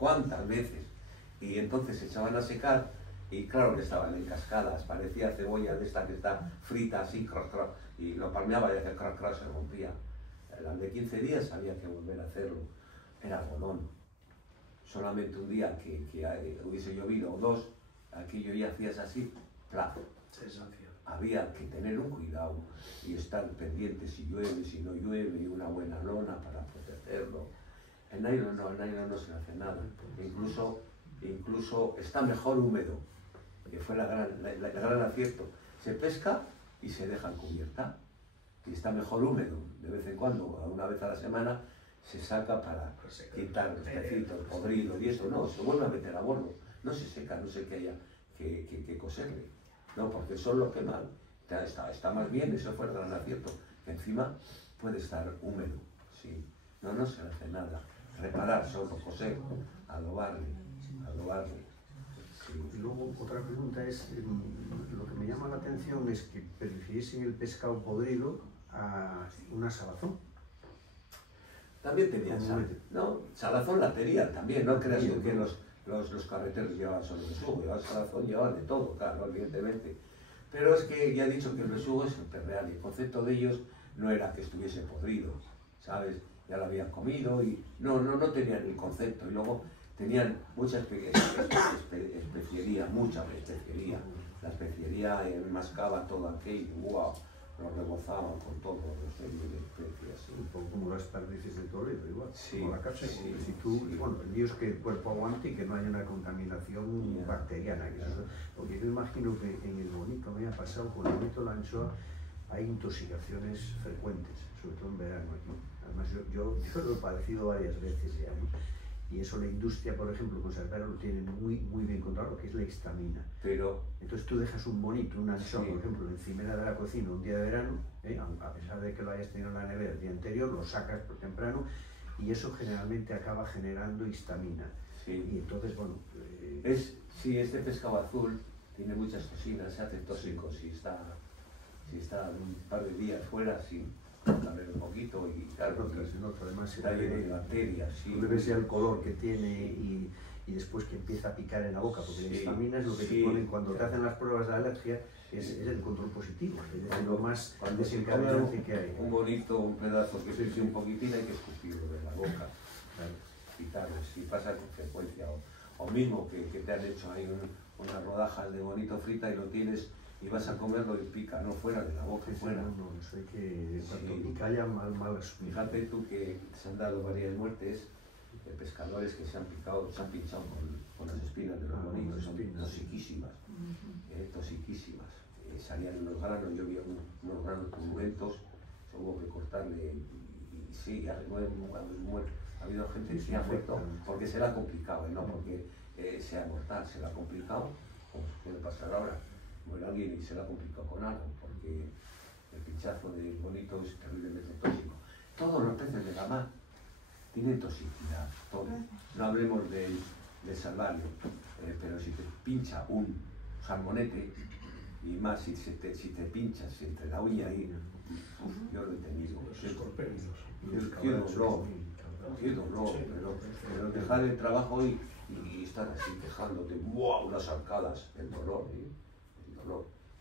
y entonces se echaban a secar y claro que estaban encascadas, parecía cebolla de esta que está frita así, croc, croc, y lo palmeaba y hacía croc, croc, se rompía. Las de 15 días había que volver a hacerlo, era algodón. Solamente un día que hubiese llovido o dos, aquello ya hacías así, plaf. Había que tener un cuidado y estar pendiente si llueve, si no llueve, y una buena lona para protegerlo. El nylon no se hace nada. Incluso está mejor húmedo, que fue el gran acierto. Se pesca y se dejan cubierta. Y está mejor húmedo, de vez en cuando, una vez a la semana, se saca para quitar los pecitos podridos y eso, no, se vuelve a meter a bordo, no se seca, no sé qué haya que coserle, no, porque son los que mal, está más bien, eso fue el gran acierto, que encima puede estar húmedo, sí, no se le hace nada, reparar, solo coser, adobarle, sí. Y luego otra pregunta es, lo que me llama la atención es que prefiriesen el pescado podrido a una salazón. También tenían ¿no? Salazón la tenían también, no creas tú que los carreteros llevaban solo besugo, llevaban salazón, llevaban de todo, claro, evidentemente. Pero es que ya he dicho que el besugo es el real, y el concepto de ellos no era que estuviese podrido, ¿sabes? Ya lo habían comido y no tenían el concepto. Y luego tenían mucha especiería, mucha especiería. La especiería mascaba todo aquello, wow, lo rebozaban con todo los series de especias. Un poco como las perdices de Toledo, igual, sí, como la carne. Sí, si tú, sí. Bueno, el mío es que el cuerpo aguante y que no haya una contaminación bacteriana. Porque yo imagino que en el bonito me ha pasado, con el bonito la anchoa, hay intoxicaciones frecuentes, sobre todo en verano aquí. Además, yo lo he padecido varias veces ya. Y eso la industria, por ejemplo, conservera lo tiene muy bien controlado, que es la histamina. Pero entonces tú dejas un bonito, una anchoa, por ejemplo, encimera de la cocina un día de verano, a pesar de que lo hayas tenido en la nevera el día anterior, lo sacas por temprano y eso generalmente acaba generando histamina. Sí. Y entonces, bueno... Sí, este pescado azul tiene muchas toxinas, se hace tóxico si está un par de días fuera sin saber un poquito y claro, se nota, además está lleno de bacterias. Sí. Tú le ves ya el color que tiene y después que empieza a picar en la boca, porque la histamina es lo que te ponen cuando te hacen las pruebas de alergia, es el control positivo, es lo más desencadenante que hay. Un bonito, un pedazo que pique un poquitín, hay que escupirlo de la boca, quitarlo, si pasa con frecuencia, o mismo que te han hecho ahí unas rodajas de bonito frita y lo tienes y vas a comerlo y pica, no fuera de la boca, fuera. No, eso hay que, tanto pica ya mal Fíjate tú que se han dado varias muertes de pescadores que se han pinchado con las espinas de los bonitos, son toxiquísimas, toxiquísimas. Salían unos granos, yo vi unos granos turbulentos, se hubo que cortarle y sí, ha habido gente que se ha muerto porque se le ha complicado, no porque sea mortal, se le ha complicado, como puede pasar ahora, muere alguien y se le ha complicado con algo, porque el pinchazo del bonito es terriblemente tóxico. Todos los peces de la mar tienen toxicidad, todos. No hablemos del salvario, pero si te pincha un salmonete, y más si te pinchas entre la uña y yo lo he tenido. Qué dolor, pero dejar el trabajo y estar así quejándote, ¡wow! Unas arcadas, el dolor,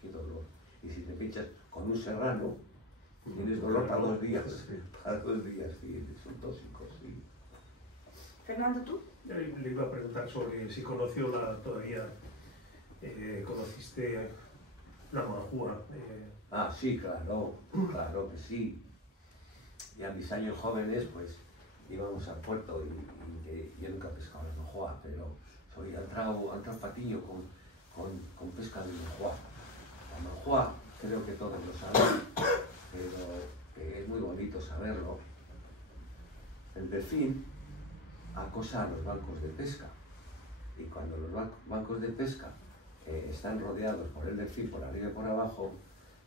qué dolor. Y si te pinchas con un serrano, tienes dolor para 2 días, sí, son tóxicos, sí. Fernando, ¿tú? Le iba a preguntar sobre si conoció conociste la manjúa. Sí, claro que sí. Y a mis años jóvenes, pues, íbamos al puerto y yo nunca he pescado la manjúa, pero ha entrado Patiño con pesca de manjúa. La manjúa, creo que todos lo saben, pero es muy bonito saberlo. El delfín acosa a los bancos de pesca, y cuando los bancos de pesca están rodeados por el delfín por arriba y por abajo,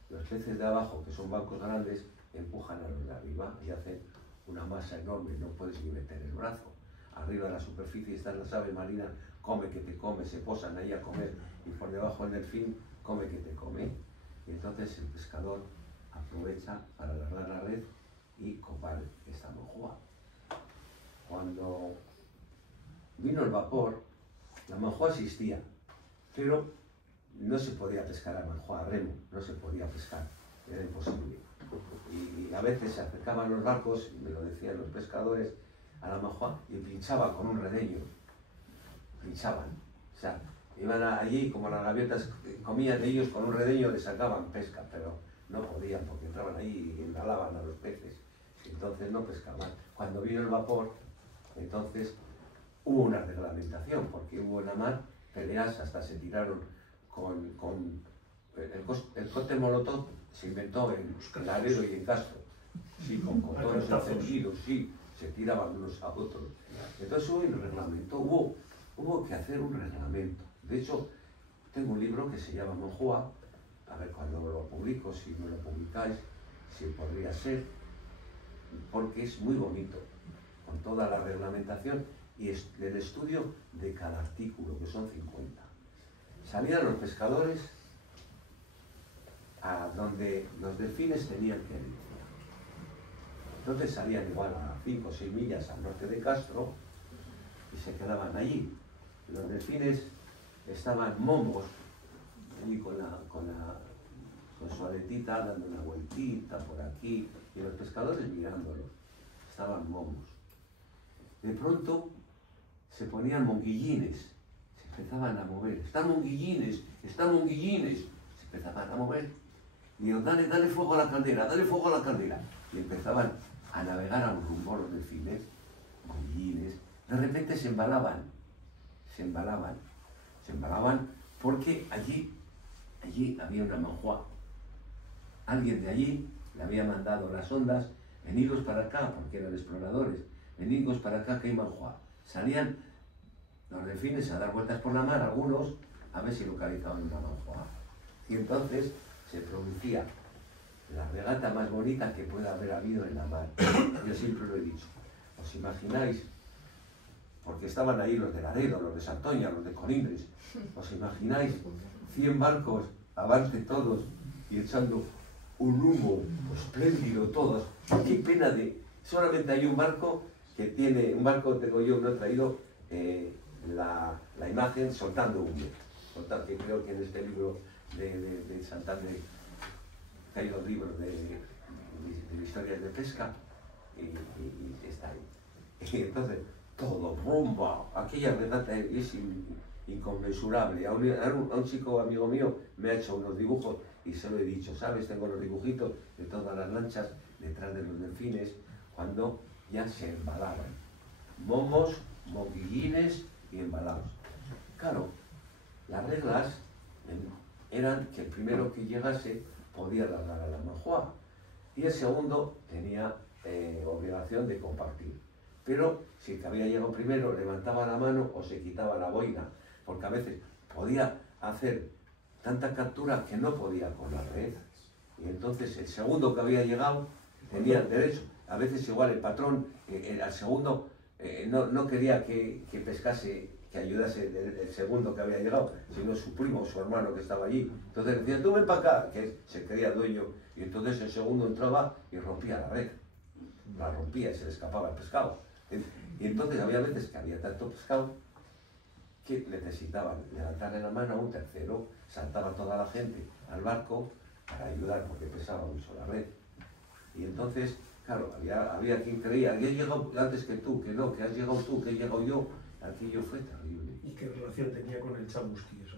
los peces de abajo, que son bancos grandes, empujan a los de arriba y hacen una masa enorme, no puedes ni meter el brazo. Arriba de la superficie están las aves marinas, come que te come, se posan ahí a comer, y por debajo el delfín come que te come. Y entonces el pescador aprovecha para alargar la red y copar esta manjúa. Cuando vino el vapor, la manjúa existía, pero no se podía pescar a manjúa, a remo, no se podía pescar, era imposible. Y a veces se acercaban los barcos, me lo decían los pescadores, a la manjúa y pinchaban con un redeño, pinchaban. O sea, iban allí como las gaviotas, comían de ellos con un redeño, les sacaban pesca, pero no podían porque entraban ahí y inhalaban a los peces, entonces no pescaban. Cuando vino el vapor, entonces hubo una reglamentación, porque hubo en la mar peleas, hasta se tiraron con El cóctel Molotov se inventó en Laredo y en Castro. Sí, con cotones encendidos, sí, se tiraban unos a otros. Entonces hubo un reglamento, hubo que hacer un reglamento. De hecho, tengo un libro que se llama Montjoie, a ver cuando lo publico, si me lo publicáis, si podría ser, porque es muy bonito, con toda la reglamentación y el estudio de cada artículo, que son 50. Salían los pescadores a donde los delfines tenían que ir. Entonces salían igual a 5 o 6 millas al norte de Castro y se quedaban allí. Los delfines estaban momos, allí con su aletita dando una vueltita por aquí, y los pescadores mirándolos. Estaban momos. De pronto se ponían monguillines, se empezaban a mover. ¡Están monguillines! ¡Están monguillines! Se empezaban a mover. Y digo, dale fuego a la caldera, dale fuego a la caldera. Y empezaban a navegar a un rumbo los delfines, monguillines. De repente se embalaban porque allí había una Montjoie. Alguien de allí le había mandado las ondas, venidos para acá, porque eran exploradores, venidos para acá que hay Montjoie. Salían los delfines a dar vueltas por la mar, algunos, a ver si localizaban una Montjoie. Y entonces se producía la regata más bonita que pueda haber habido en la mar. Yo siempre lo he dicho. ¿Os imagináis? Porque estaban ahí los de Laredo, los de Santoña, los de Colindres. ¿Os imagináis 100 barcos avante todos y echando un humo espléndido todos? Qué pena de... Solamente hay un barco que tiene... Un barco tengo yo, no he traído la imagen soltando humo. Que creo que en este libro de Santander hay dos libros de historias de pesca y está ahí. Y entonces, todo, rumba, aquella regata es inconmensurable. A un chico amigo mío me ha hecho unos dibujos y se lo he dicho, ¿sabes? Tengo los dibujitos de todas las lanchas detrás de los delfines cuando ya se embalaban. Momos, monguillines y embalados. Claro, las reglas eran que el primero que llegase podía largar a la Montjoie y el segundo tenía obligación de compartir. Pero si el que había llegado primero levantaba la mano o se quitaba la boina, porque a veces podía hacer tanta captura que no podía con la red. Y entonces el segundo que había llegado tenía derecho. A veces igual el patrón, al segundo, no quería que pescase, que ayudase el segundo que había llegado, sino su primo, su hermano que estaba allí. Entonces decía, tú ven para acá, que se creía dueño, y entonces el segundo entraba y rompía la red. La rompía y se le escapaba el pescado. Y entonces había veces que había tanto pescado que necesitaban levantarle la mano a un tercero, saltaba toda la gente al barco para ayudar porque pesaba mucho la red. Y entonces, claro, había quien creía, que he llegado antes que tú, que no, que has llegado tú, que he llegado yo. Aquello fue terrible. ¿Y qué relación tenía con el chamusqui eso?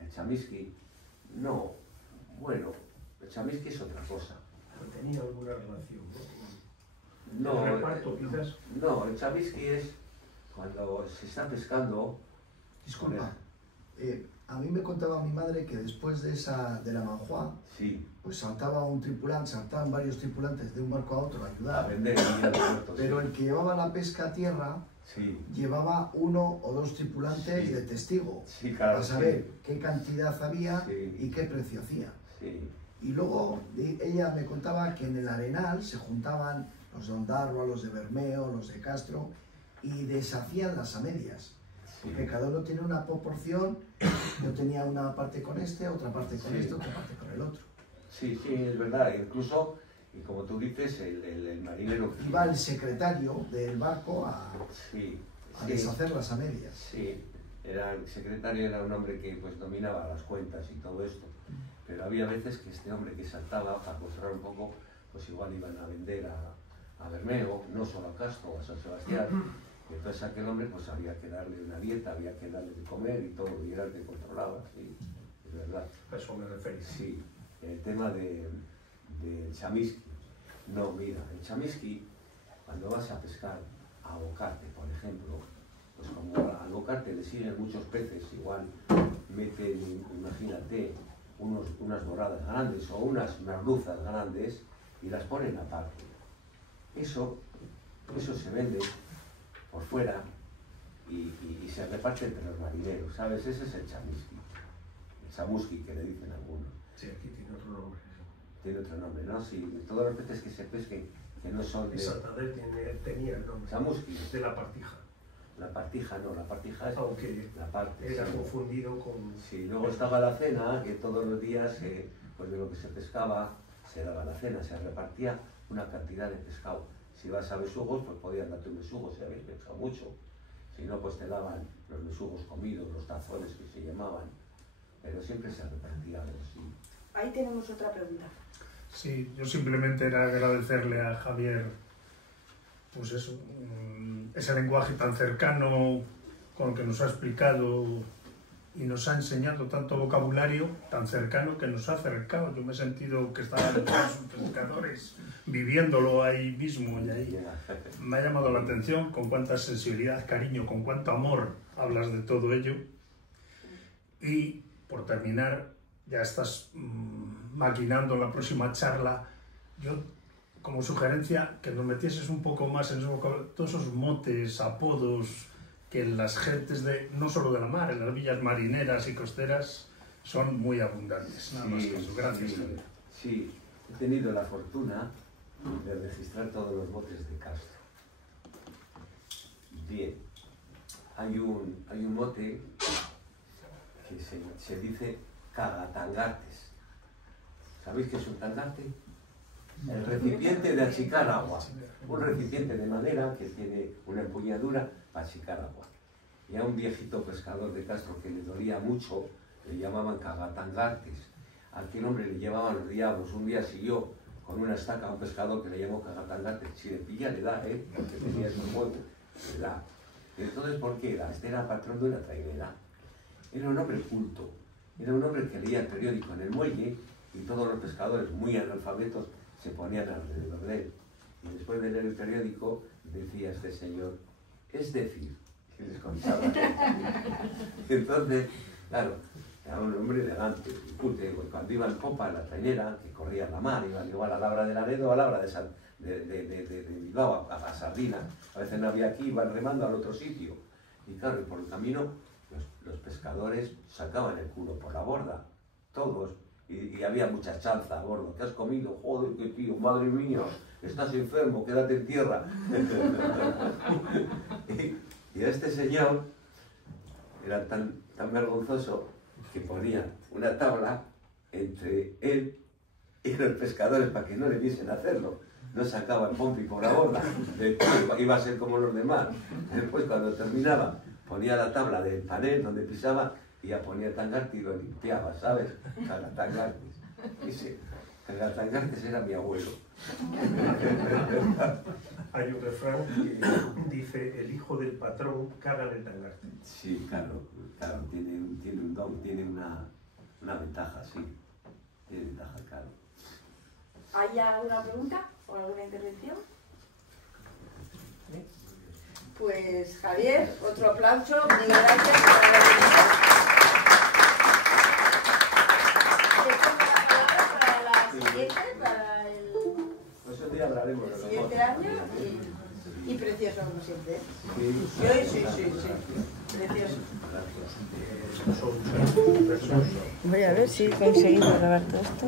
El chamisqui, no, bueno, el chamisqui es otra cosa. ¿No tenía alguna relación, no? No, ¿El reparto, quizás? No, el chamisqui es cuando se está pescando. Disculpa, a mí me contaba mi madre que después de la Montjoie, Sí. pues saltaban varios tripulantes de un barco a otro a A ayudar, vender el día de muertos. pero el que llevaba la pesca a tierra Sí, llevaba 1 o 2 tripulantes Sí. de testigo sí, claro. para saber qué cantidad había Sí. y qué precio hacía. Sí, Y luego ella me contaba que en el Arenal se juntaban los de Ondarroa, los de Bermeo, los de Castro y deshacían las a medias. sí. Porque cada uno tiene una proporción, yo tenía una parte con este, otra parte con Sí. este, otra parte con el otro. Sí, sí, es verdad. Incluso, y como tú dices, el marinero... Iba el secretario del barco a Sí, sí, deshacer las a medias. sí. El secretario era un hombre que pues dominaba las cuentas y todo esto. Pero había veces que este hombre que saltaba para controlar un poco, pues igual iban a vender a Bermeo, no solo a Castro o a San Sebastián. Y entonces aquel hombre pues había que darle una dieta, había que darle de comer y todo, y era el que controlaba, sí, es verdad. A eso me refería. Sí, el tema del chamisqui. No, mira, el chamisqui, cuando vas a pescar a abocarte, por ejemplo, pues como al abocarte le siguen muchos peces, igual meten, imagínate, unas doradas grandes o unas merluzas grandes y las ponen aparte. Eso se vende por fuera y se reparte entre los marineros, ¿sabes? Ese es el chamusqui que le dicen algunos. Sí, aquí tiene otro nombre. Tiene otro nombre, ¿no? Sí, todos los peces que se pesquen que no son de... Y Santander tenía el nombre. Chamusqui. De la partija. La partija no, la partija es aunque la parte. Era sí. Confundido con... Sí, luego estaba la cena, que todos los días, pues de lo que se pescaba, se daba la cena, se repartía una cantidad de pescado. Si vas a besugos, pues podían darte un besugo si habéis pescado mucho. Si no, pues te daban los besugos comidos, los tazones que se llamaban. Pero siempre se repartía algo así. Ahí tenemos otra pregunta. Sí, yo simplemente era agradecerle a Javier, pues eso, ese lenguaje tan cercano con el que nos ha explicado y nos ha enseñado tanto vocabulario tan cercano que nos ha acercado. Yo me he sentido que estaban los pescadores viviéndolo ahí mismo y ahí me ha llamado la atención con cuánta sensibilidad, cariño, con cuánto amor hablas de todo ello. Y por terminar, ya estás maquinando la próxima charla. Yo, como sugerencia, que nos metieses un poco más en todos esos motes, apodos que las gentes de, no solo de la mar, en las villas marineras y costeras son muy abundantes. Nada más que eso. Gracias, Javier. Sí, he tenido la fortuna de registrar todos los motes de Castro. Bien, hay un mote que se dice cagatangartes. ¿Sabéis qué es un tangarte? El recipiente de achicar agua. Un recipiente de madera que tiene una empuñadura para achicar agua. Y a un viejito pescador de Castro que le dolía mucho, le llamaban cagatangartes. A aquel hombre le llevaban los diablos. Un día siguió con una estaca a un pescador que le llamó cagatangartes. Si le pilla le da, porque tenía ese juego, le da. Entonces, ¿por qué era? Este era patrón de una trainera. Era un hombre culto. Era un hombre que leía el periódico en el muelle y todos los pescadores muy analfabetos se ponían alrededor de él. Y después de leer el periódico decía este señor, es decir, que les contaba. Entonces, claro, era un hombre elegante, culto. Cuando iba en popa en la trainera, que corría la mar, iban igual a Labra de Laredo o a Labra de Bilbao, a Sardina. A veces no había aquí, iban remando al otro sitio. Y claro, y por el camino los pescadores sacaban el culo por la borda, todos. Y había mucha chanza a bordo. ¿Qué has comido? Joder, qué tío, madre mía, estás enfermo, quédate en tierra. y este señor era tan vergonzoso que ponía una tabla entre él y los pescadores para que no le viesen hacerlo. No sacaba el pompi por la borda, iba a ser como los demás. Después, cuando terminaba, ponía la tabla del panel donde pisaba y ya ponía tangarte y lo limpiaba, ¿sabes? Cagatangartes. Ese cagatangartes era mi abuelo. Hay un refrán que dice, el hijo del patrón caga en el tangarte. Sí, claro, tiene un don, tiene una ventaja, sí. Tiene ventaja, claro. ¿Hay alguna pregunta o alguna intervención? Pues Javier, otro aplauso, mil gracias por haber venido. Para la siguiente, para el Pues un día hablaremos de los siguiente motes. año y precioso como siempre. Sí. Sí, precioso. Son Voy a ver si he conseguido grabar todo esto.